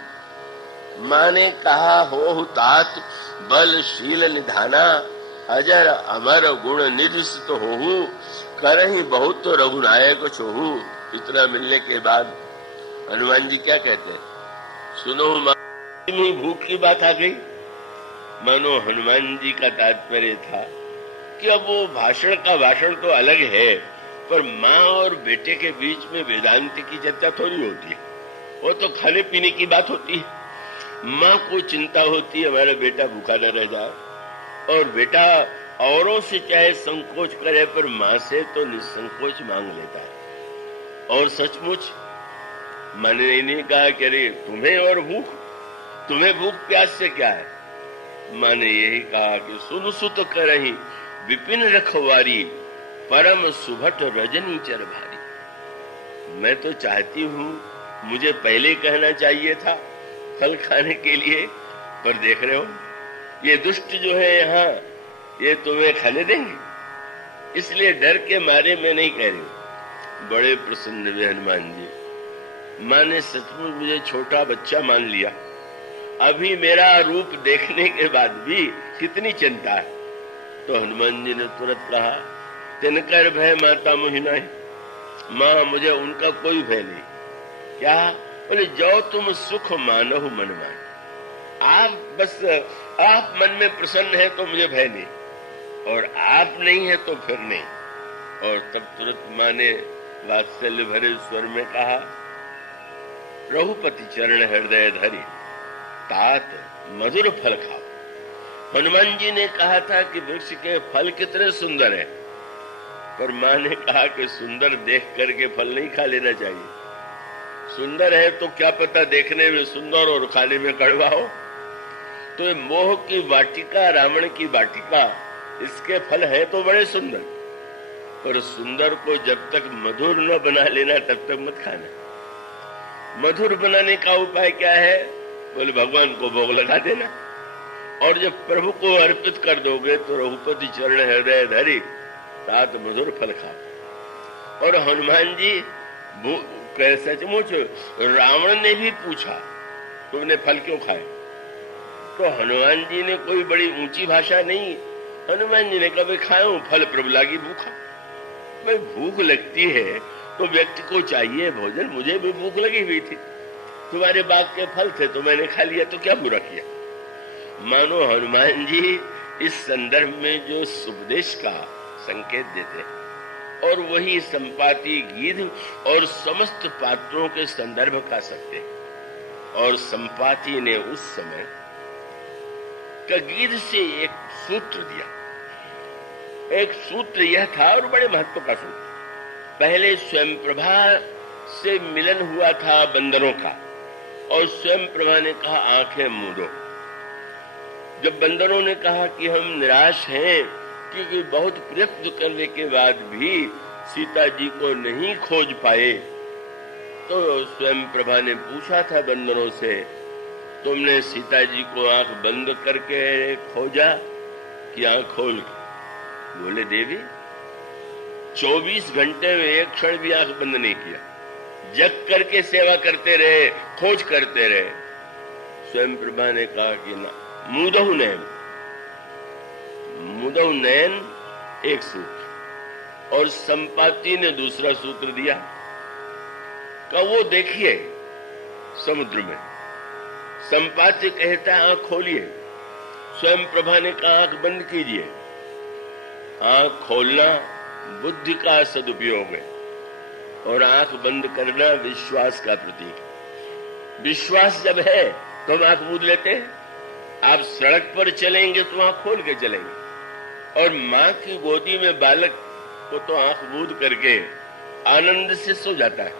मां ने कहा, हो तात बलशील निधाना, अजर अमर गुण निज सित होहु, करहि बहुत तो रघुनायक छोहु। इतना मिलने के बाद हनुमान जी क्या कहते हैं, सुनो मां, भूख की बात आ गई। मानो हनुमान जी का तात्पर्य था कि अब वो भाषण का भाषण तो अलग है, पर माँ और बेटे के बीच में वेदांत की चर्चा थोड़ी होती है, वो तो खाने पीने की बात होती है। माँ को चिंता होती है हमारा बेटा भूखा न रह जाए, और बेटा औरों से चाहे संकोच करे पर माँ से तो निसंकोच मांग लेता है। और सचमुच माँ ने नहीं कहा कि अरे तुम्हें और भूख, तुम्हें भूख प्यास से क्या है। माँ ने यही कहा कि सुन सुत करहि विपिन रखवारी, परम सुभट रजनी चर भारी। मैं तो चाहती हूँ, मुझे पहले कहना चाहिए था फल खाने के लिए, पर देख रहे हो ये दुष्ट जो है यहाँ, ये तुम्हें खाने देंगे, इसलिए डर के मारे मैं नहीं कह रही। बड़े प्रसन्न हुए हनुमान जी। माँ ने सचमुच मुझे छोटा बच्चा मान लिया, अभी मेरा रूप देखने के बाद भी कितनी चिंता है। तो हनुमान जी ने तुरंत कहा, तिनकर भय माता मोहिना है। माँ मुझे उनका कोई भय नहीं। क्या? बोले जो तुम सुख मानो मन मान, आप बस आप मन में प्रसन्न है तो मुझे भय नहीं, और आप नहीं है तो फिर नहीं। और तब तुरंत माँ ने वात्सल्य भरे स्वर में कहा, रघुपति चरण हृदय धरी, तात मधुर फल खाओ। हनुमान जी ने कहा था कि वृक्ष के फल कितने सुंदर हैं, पर माँ ने कहा कि सुंदर देख करके फल नहीं खा लेना चाहिए। सुंदर है तो क्या पता देखने में सुंदर और खाने में कड़वा हो। तो ये मोह की वाटिका, रावण की वाटिका, इसके फल है तो बड़े सुंदर, पर सुंदर को जब तक मधुर न बना लेना तब तक मत खाना। मधुर बनाने का उपाय क्या है? बोले भगवान को भोग लगा देना, और जब प्रभु को अर्पित कर दोगे तो रघुपति चरण हृदय धरी, तात मधुर फल खा। और हनुमान जी सचमुच रावण ने भी पूछा तुमने फल क्यों खाए, तो हनुमान जी ने कोई बड़ी ऊंची भाषा नहीं, हनुमान जी ने कहा भाई खाऊं फल, प्रभु लागी भूखा। भाई भूख लगती है तो व्यक्ति को चाहिए भोजन, मुझे भी भूख लगी हुई थी, तुम्हारे बाग के फल थे तो मैंने खा लिया, तो क्या बुरा किया। मानो हनुमान जी इस संदर्भ में जो उपदेश का संकेत देते हैं, और वही संपाति, गीध और समस्त पात्रों के संदर्भ का सकते हैं। और संपाति ने उस समय गीध से एक सूत्र दिया। एक सूत्र यह था, और बड़े महत्व का सूत्र। पहले स्वयं प्रभा से मिलन हुआ था बंदरों का, और स्वयं प्रभा ने कहा आंखें मूंदो। जब बंदरों ने कहा कि हम निराश हैं क्योंकि बहुत प्रयत्न करने के बाद भी सीता जी को नहीं खोज पाए, तो स्वयं प्रभा ने पूछा था बंदरों से, तुमने सीता जी को आंख बंद करके खोजा कि आंख खोल के? बोले देवी 24 घंटे में एक क्षण भी आंख बंद नहीं किया, जग करके सेवा करते रहे, खोज करते रहे। स्वयं प्रभा ने कहा कि ना, मुदहु नयन, मुदहु नयन एक सूत्र, और संपाति ने दूसरा सूत्र दिया। का वो देखिए समुद्र में, संपाति कहता है आंख खोलिए, स्वयं प्रभा ने कहा आंख बंद कीजिए। आंख खोलना बुद्धि का सदुपयोग है, और आंख बंद करना विश्वास का प्रतीक। विश्वास जब है तो हम आंख मूंद लेते हैं। आप सड़क पर चलेंगे तो आंख खोल के चलेंगे, और माँ की गोदी में बालक को तो आंख मूंद करके आनंद से सो जाता है।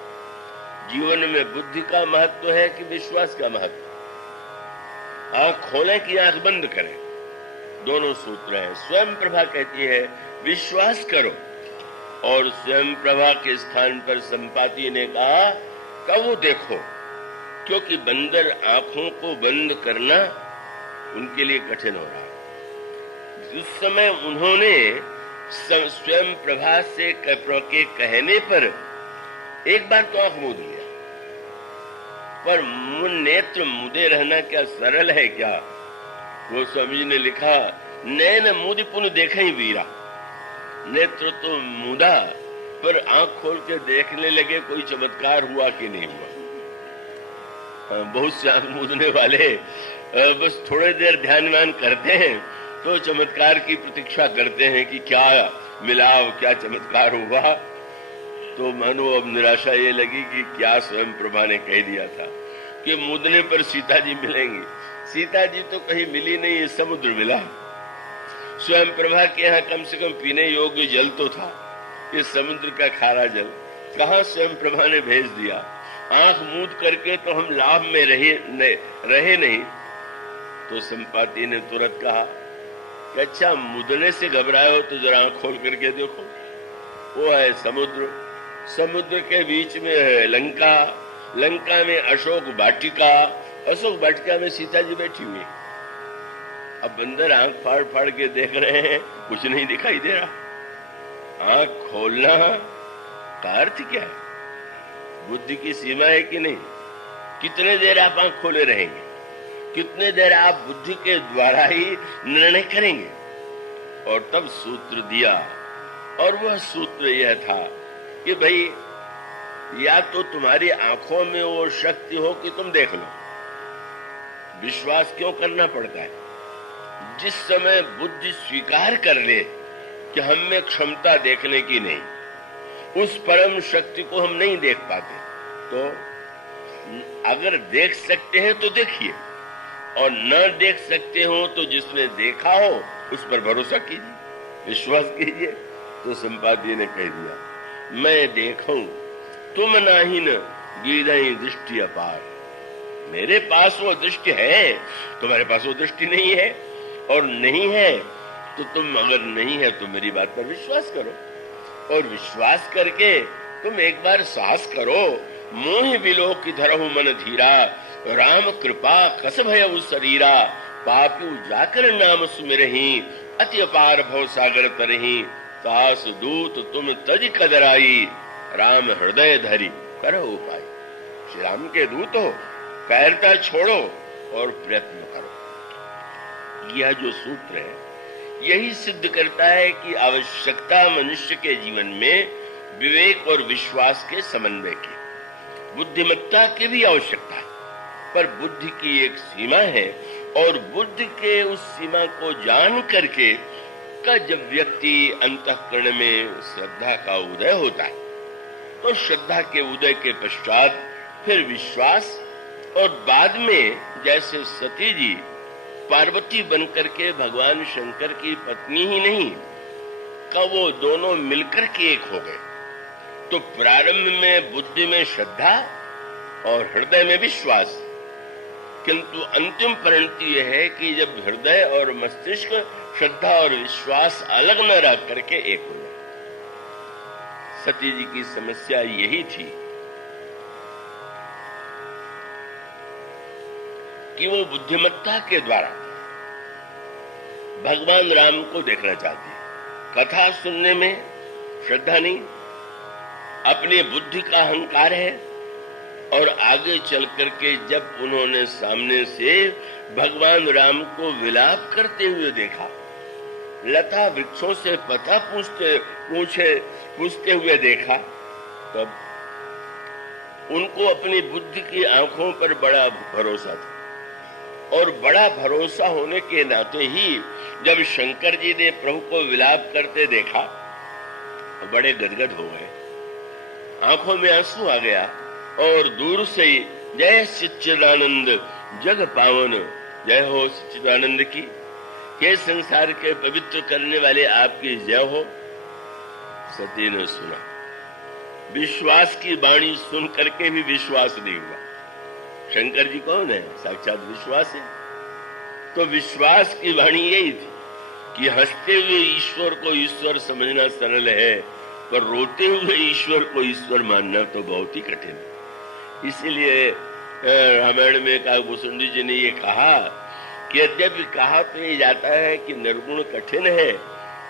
जीवन में बुद्धि का महत्व है कि विश्वास का महत्व? आंख खोलें कि आंख बंद करें, दोनों सूत्र हैं। स्वयं प्रभा कहती है विश्वास करो, और स्वयं प्रभा के स्थान पर संपाति ने कहा का वो देखो, क्योंकि बंदर आंखों को बंद करना उनके लिए कठिन हो रहा है। उस समय उन्होंने स्वयं प्रभा से के कहने पर एक बार तो आंख मूंद लिया, पर नेत्र मुदे रहना क्या सरल है क्या? वो स्वामी जी ने लिखा, नैन मुदि पुन देखे ही वीरा। नेत्र तो मुदा, पर आंख खोल के देखने लगे कोई चमत्कार हुआ कि नहीं हुआ। बहुत से आंख मूंदने वाले बस थोड़े देर ध्यान करते हैं तो चमत्कार की प्रतीक्षा करते हैं कि क्या मिला, क्या चमत्कार हुआ। तो मानो अब निराशा ये लगी कि क्या स्वयं प्रभा ने कह दिया था कि मूदने पर सीता जी मिलेंगी। सीता जी तो कहीं मिली नहीं, ये समुद्र मिला। स्वयं प्रभा के यहाँ कम से कम पीने योग्य जल तो था, ये समुद्र का खारा जल कहाँ स्वयं प्रभा ने भेज दिया। आंख मूंद करके तो हम लाभ में रहे नहीं। तो संपाति ने तुरंत कहा कि अच्छा, मुदने से घबराए हो तो जरा आंख खोल करके देखो। वो है समुद्र, समुद्र के बीच में है लंका, लंका में अशोक वाटिका, अशोक वाटिका में सीता जी बैठी हुई। अब बंदर आंख फाड़ फाड़ के देख रहे हैं, कुछ नहीं दिखाई दे रहा। आंख खोलना का अर्थ क्या है? बुद्धि की सीमा है कि नहीं? कितने देर आप आंख खोले रहेंगे? कितने देर आप बुद्धि के द्वारा ही निर्णय करेंगे? और तब सूत्र दिया, और वह सूत्र यह था कि भाई, या तो तुम्हारी आंखों में वो शक्ति हो कि तुम देख लो। विश्वास क्यों करना पड़ता है? जिस समय बुद्धि स्वीकार कर ले कि हम में क्षमता देखने की नहीं, उस परम शक्ति को हम नहीं देख पाते, तो अगर देख सकते हैं तो देखिए, और न देख सकते हो तो जिसने देखा हो उस पर भरोसा कीजिए, विश्वास कीजिए। तो संपाति ने कह दिया, मैं देखूं तुम नाही न गीदई दृष्टि अपार। मेरे पास वो दृष्टि है, तुम्हारे पास वो दृष्टि नहीं है, और नहीं है तो तुम, अगर नहीं है तो मेरी बात पर विश्वास करो, और विश्वास करके तुम एक बार साहस करो। मोह बिलो की धरहु मन धीरा, राम कृपा कस भयउ शरीरा, पापी जाकर नाम सुमिरहि, अति अपार भव सागर तरहि, तास दूत तुम तज कदराई, राम हृदय धरी करो उपाय। श्री राम के दूत हो, कायरता छोड़ो और प्रयत्न करो। यह जो सूत्र है यही सिद्ध करता है कि आवश्यकता मनुष्य के जीवन में विवेक और विश्वास के समन्वय की, बुद्धिमत्ता की भी आवश्यकता है, पर बुद्धि की एक सीमा है, और बुद्धि के उस सीमा को जान करके का जब व्यक्ति अंतःकरण में श्रद्धा का उदय होता है, तो श्रद्धा के उदय के पश्चात फिर विश्वास, और बाद में जैसे सती जी पार्वती बनकर के भगवान शंकर की पत्नी ही नहीं, का वो दोनों मिलकर के एक हो गए। तो प्रारंभ में बुद्धि में श्रद्धा और हृदय में विश्वास, किंतु अंतिम परिणति यह है कि जब हृदय और मस्तिष्क, श्रद्धा और विश्वास अलग न रह करके एक हो जाए। सती जी की समस्या यही थी कि वो बुद्धिमत्ता के द्वारा भगवान राम को देखना चाहती है। कथा सुनने में श्रद्धा नहीं, अपनी बुद्धि का अहंकार है, और आगे चल करके जब उन्होंने सामने से भगवान राम को विलाप करते हुए देखा, लता वृक्षों से पता पूछते हुए देखा, तब उनको अपनी बुद्धि की आंखों पर बड़ा भरोसा था, और बड़ा भरोसा होने के नाते ही जब शंकर जी ने प्रभु को विलाप करते देखा, बड़े गदगद हो गए, आंखों में आंसू आ गया, और दूर से ही जय सच्चिदानंद जग पावन, जय हो सच्चिदानंद की, के संसार के पवित्र करने वाले आपकी जय हो। सती ने सुना, विश्वास की वाणी सुन करके भी विश्वास नहीं हुआ। शंकर जी कौन है? साक्षात विश्वास है। तो विश्वास की वाणी यही थी कि हंसते हुए ईश्वर को ईश्वर समझना सरल है, पर रोते हुए ईश्वर को ईश्वर मानना तो बहुत ही कठिन है। इसीलिए रामायण में काकभूषुंडी जी ने ये कहा कि यद्यपि कहा तो ये जाता है कि निर्गुण कठिन है,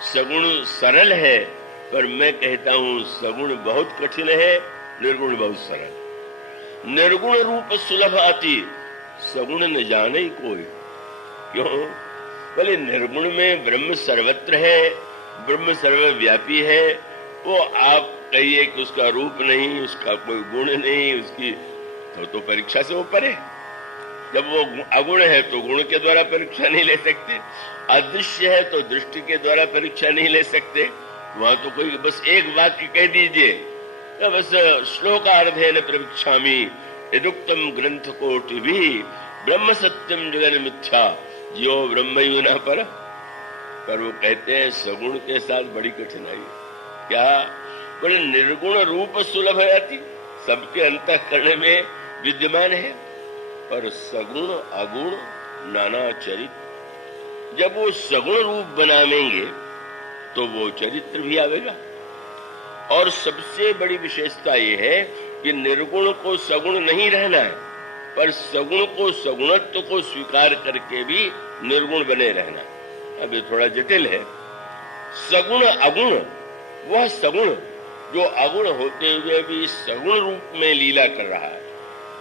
सगुण सरल है, पर मैं कहता हूं सगुण बहुत कठिन है, निर्गुण बहुत सरल। निर्गुण रूप सुलभ आती, सगुण न जाने ही कोई। क्यों? बोले निर्गुण में ब्रह्म सर्वत्र है, ब्रह्म सर्वव्यापी है। वो आप कहिए कि उसका रूप नहीं, उसका कोई गुण नहीं, उसकी तो परीक्षा से वो परे। जब वो अगुण है तो गुण के द्वारा परीक्षा नहीं ले सकते, अदृश्य है तो दृष्टि के द्वारा परीक्षा नहीं ले सकते। वहां तो कोई बस एक वाक्य कह दीजिए, तो बस श्लोकार्धेन प्रवीक्षामि यदुक्तम ग्रंथ कोटि भी ब्रह्म सत्यम जगन मिथ्या जियो ब्रह्मयु न पर। पर वो कहते हैं सगुण के साथ बड़ी कठिनाई। क्या? बोले निर्गुण रूप सुलभ है, सबके अंतःकरण में विद्यमान है, पर सगुण अगुण नाना चरित्र। जब वो सगुण रूप बनावेंगे तो वो चरित्र भी आवेगा। और सबसे बड़ी विशेषता ये है कि निर्गुण को सगुण नहीं रहना है, पर सगुण को सगुणत्व को स्वीकार करके भी निर्गुण बने रहना। अब ये थोड़ा जटिल है। सगुण अगुण, वह सगुण जो अगुण होते हुए भी सगुण रूप में लीला कर रहा है।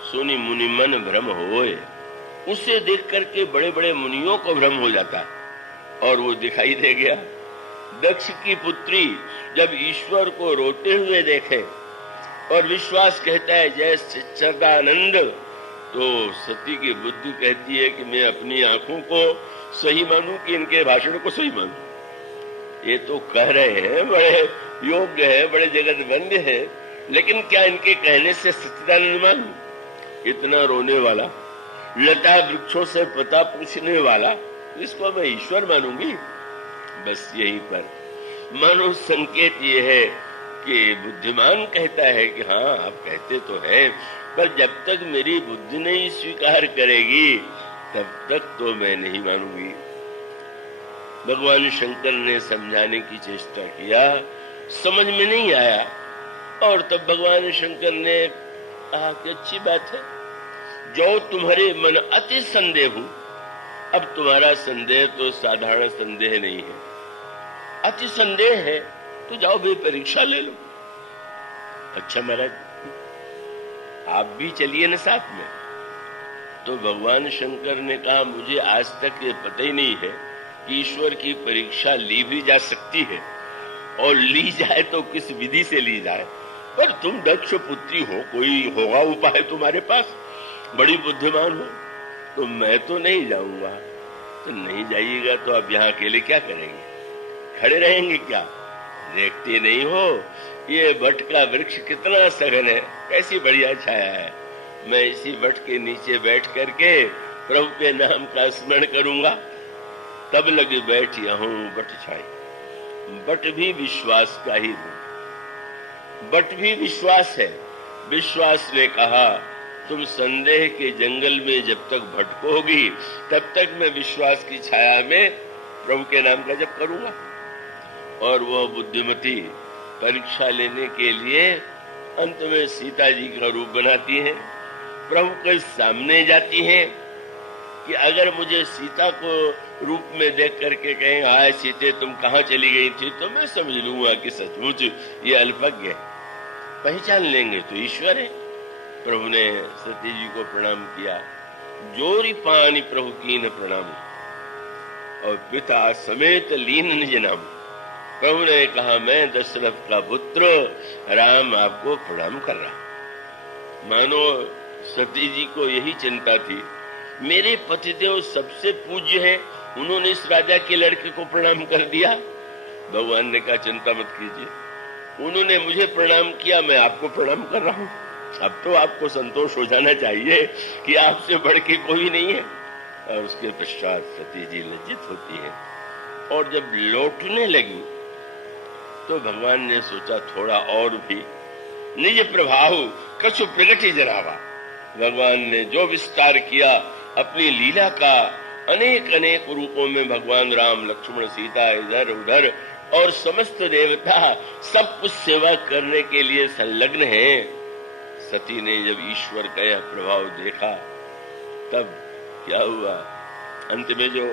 सुनि मुनि मन भ्रम होए, उसे देख करके बड़े बड़े मुनियों को भ्रम हो जाता, और वो दिखाई दे गया। दक्ष की पुत्री जब ईश्वर को रोते हुए देखे और विश्वास कहता है जय सच्चिदानंद, तो सती की बुद्धि कहती है कि मैं अपनी आंखों को सही मानूं कि इनके भाषण को सही मानूं। ये तो कह रहे हैं बड़े योग्य है, बड़े जगतवंद्य है, लेकिन क्या इनके कहने से सच्चिदानंद मानूं? इतना रोने वाला, लता वृक्षों से पता पूछने वाला, इसको मैं ईश्वर मानूंगी? बस यहीं पर मानो संकेत ये है कि बुद्धिमान कहता है कि हाँ आप कहते तो है, पर जब तक मेरी बुद्धि नहीं स्वीकार करेगी तब तक तो मैं नहीं मानूंगी। भगवान शंकर ने समझाने की चेष्टा किया, समझ में नहीं आया, और तब भगवान शंकर ने कहा कि अच्छी बात है, जो तुम्हारे मन अति संदेह हूं। अब तुम्हारा संदेह तो साधारण संदेह नहीं है, अति संदेह है, तो जाओ भाई परीक्षा ले लो। अच्छा महाराज आप भी चलिए न साथ में। तो भगवान शंकर ने कहा मुझे आज तक ये पता ही नहीं है कि ईश्वर की परीक्षा ली भी जा सकती है, और ली जाए तो किस विधि से ली जाए। पर तुम दक्ष पुत्री हो, कोई होगा उपाय तुम्हारे पास, बड़ी बुद्धिमान हो, तो मैं तो नहीं जाऊंगा। तो नहीं जाइएगा तो अब यहाँ अकेले क्या करेंगे? खड़े रहेंगे क्या? देखते नहीं हो ये वट का वृक्ष कितना सघन है, कैसी बढ़िया छाया है। मैं इसी वट के नीचे बैठ करके प्रभु के नाम का स्मरण करूंगा, तब लगे बैठिया हूं वट छाई। वट भी विश्वास का ही रूप, वट भी विश्वास है। विश्वास ने कहा तुम संदेह के जंगल में जब तक भटकोगी तब तक मैं विश्वास की छाया में प्रभु के नाम का जप करूंगा। और वह बुद्धिमती परीक्षा लेने के लिए अंत में सीता जी का रूप बनाती हैं, प्रभु के सामने जाती हैं कि अगर मुझे सीता को रूप में देख करके कहें हाय सीते तुम कहाँ चली गई थी, तो मैं समझ लूंगा कि सचमुच ये अल्पज्ञ है। पहचान लेंगे तो ईश्वर है। प्रभु ने सती जी को प्रणाम किया, जोरी पानी प्रभु कीन प्रणाम, और पिता समेत लीन निज नाम। प्रभु ने कहा मैं दशरथ का पुत्र राम आपको प्रणाम कर रहा। मानो सती जी को यही चिंता थी, मेरे पतिदेव सबसे पूज्य हैं, उन्होंने इस राजा के लड़के को प्रणाम कर दिया। भगवान ने कहा चिंता मत कीजिए, उन्होंने मुझे प्रणाम किया, मैं आपको प्रणाम कर रहा हूं। अब तो आपको संतोष हो जाना चाहिए कि आपसे बढ़ के कोई नहीं है। और उसके पश्चात सती जी लज्जित होती है, और जब लौटने लगी तो भगवान ने सोचा थोड़ा और भी निज प्रभाव कछु प्रगति जनावा। भगवान ने जो विस्तार किया अपनी लीला का, अनेक अनेक रूपों में भगवान राम लक्ष्मण सीता इधर उधर और समस्त देवता सब कुछ सेवा करने के लिए संलग्न हैं। सती ने जब ईश्वर का यह प्रभाव देखा तब क्या हुआ, अंत में जो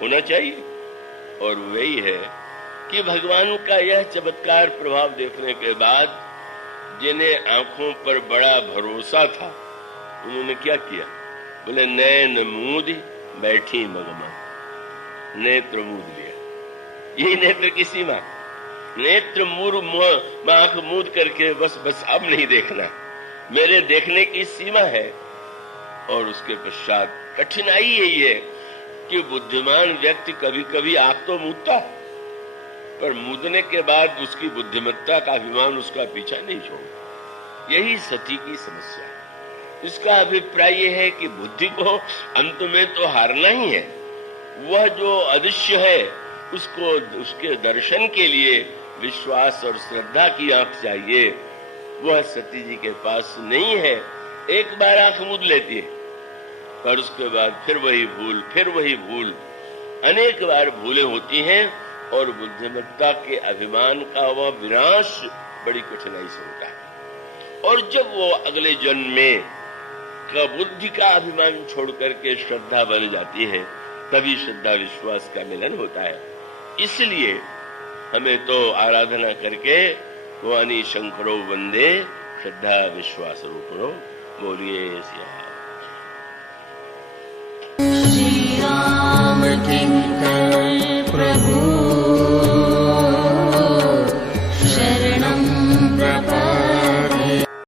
होना चाहिए और वही है कि भगवान का यह चमत्कार प्रभाव देखने के बाद जिन्हें आंखों पर बड़ा भरोसा था, उन्होंने क्या किया? बोले नैन मूद बैठी मगमग, नेत्र मूद लिया। यही नेत्र की सीमा, नेत्र आंख मूद करके बस अब नहीं देखना, मेरे देखने की सीमा है। और उसके पश्चात कठिनाई यही है कि बुद्धिमान व्यक्ति कभी कभी आंख तो मूदता है, पर मूदने के बाद उसकी बुद्धिमत्ता का अभिमान उसका पीछा नहीं छोड़ता। यही सती की समस्या है। इसका अभिप्राय यह है कि बुद्धि को अंत में तो हारना ही है। वह जो अदृश्य है उसको, उसके दर्शन के लिए विश्वास और श्रद्धा की आंख चाहिए। वह सती जी के पास नहीं है। एक बार आंख मूंद लेती है, पर उसके बाद फिर वही भूल, अनेक बार भूलें होती हैं और बुद्धिमत्ता के अभिमान का वह विनाश बड़ी कठिनाई से होता है। और जब वो अगले जन्म में बुद्धि का अभिमान छोड़ करके श्रद्धा बन जाती है, तभी श्रद्धा विश्वास का मिलन होता है। इसलिए हमें तो आराधना करके भवानी शंकरो वंदे श्रद्धा विश्वास रूपणो, बोलिए सिया।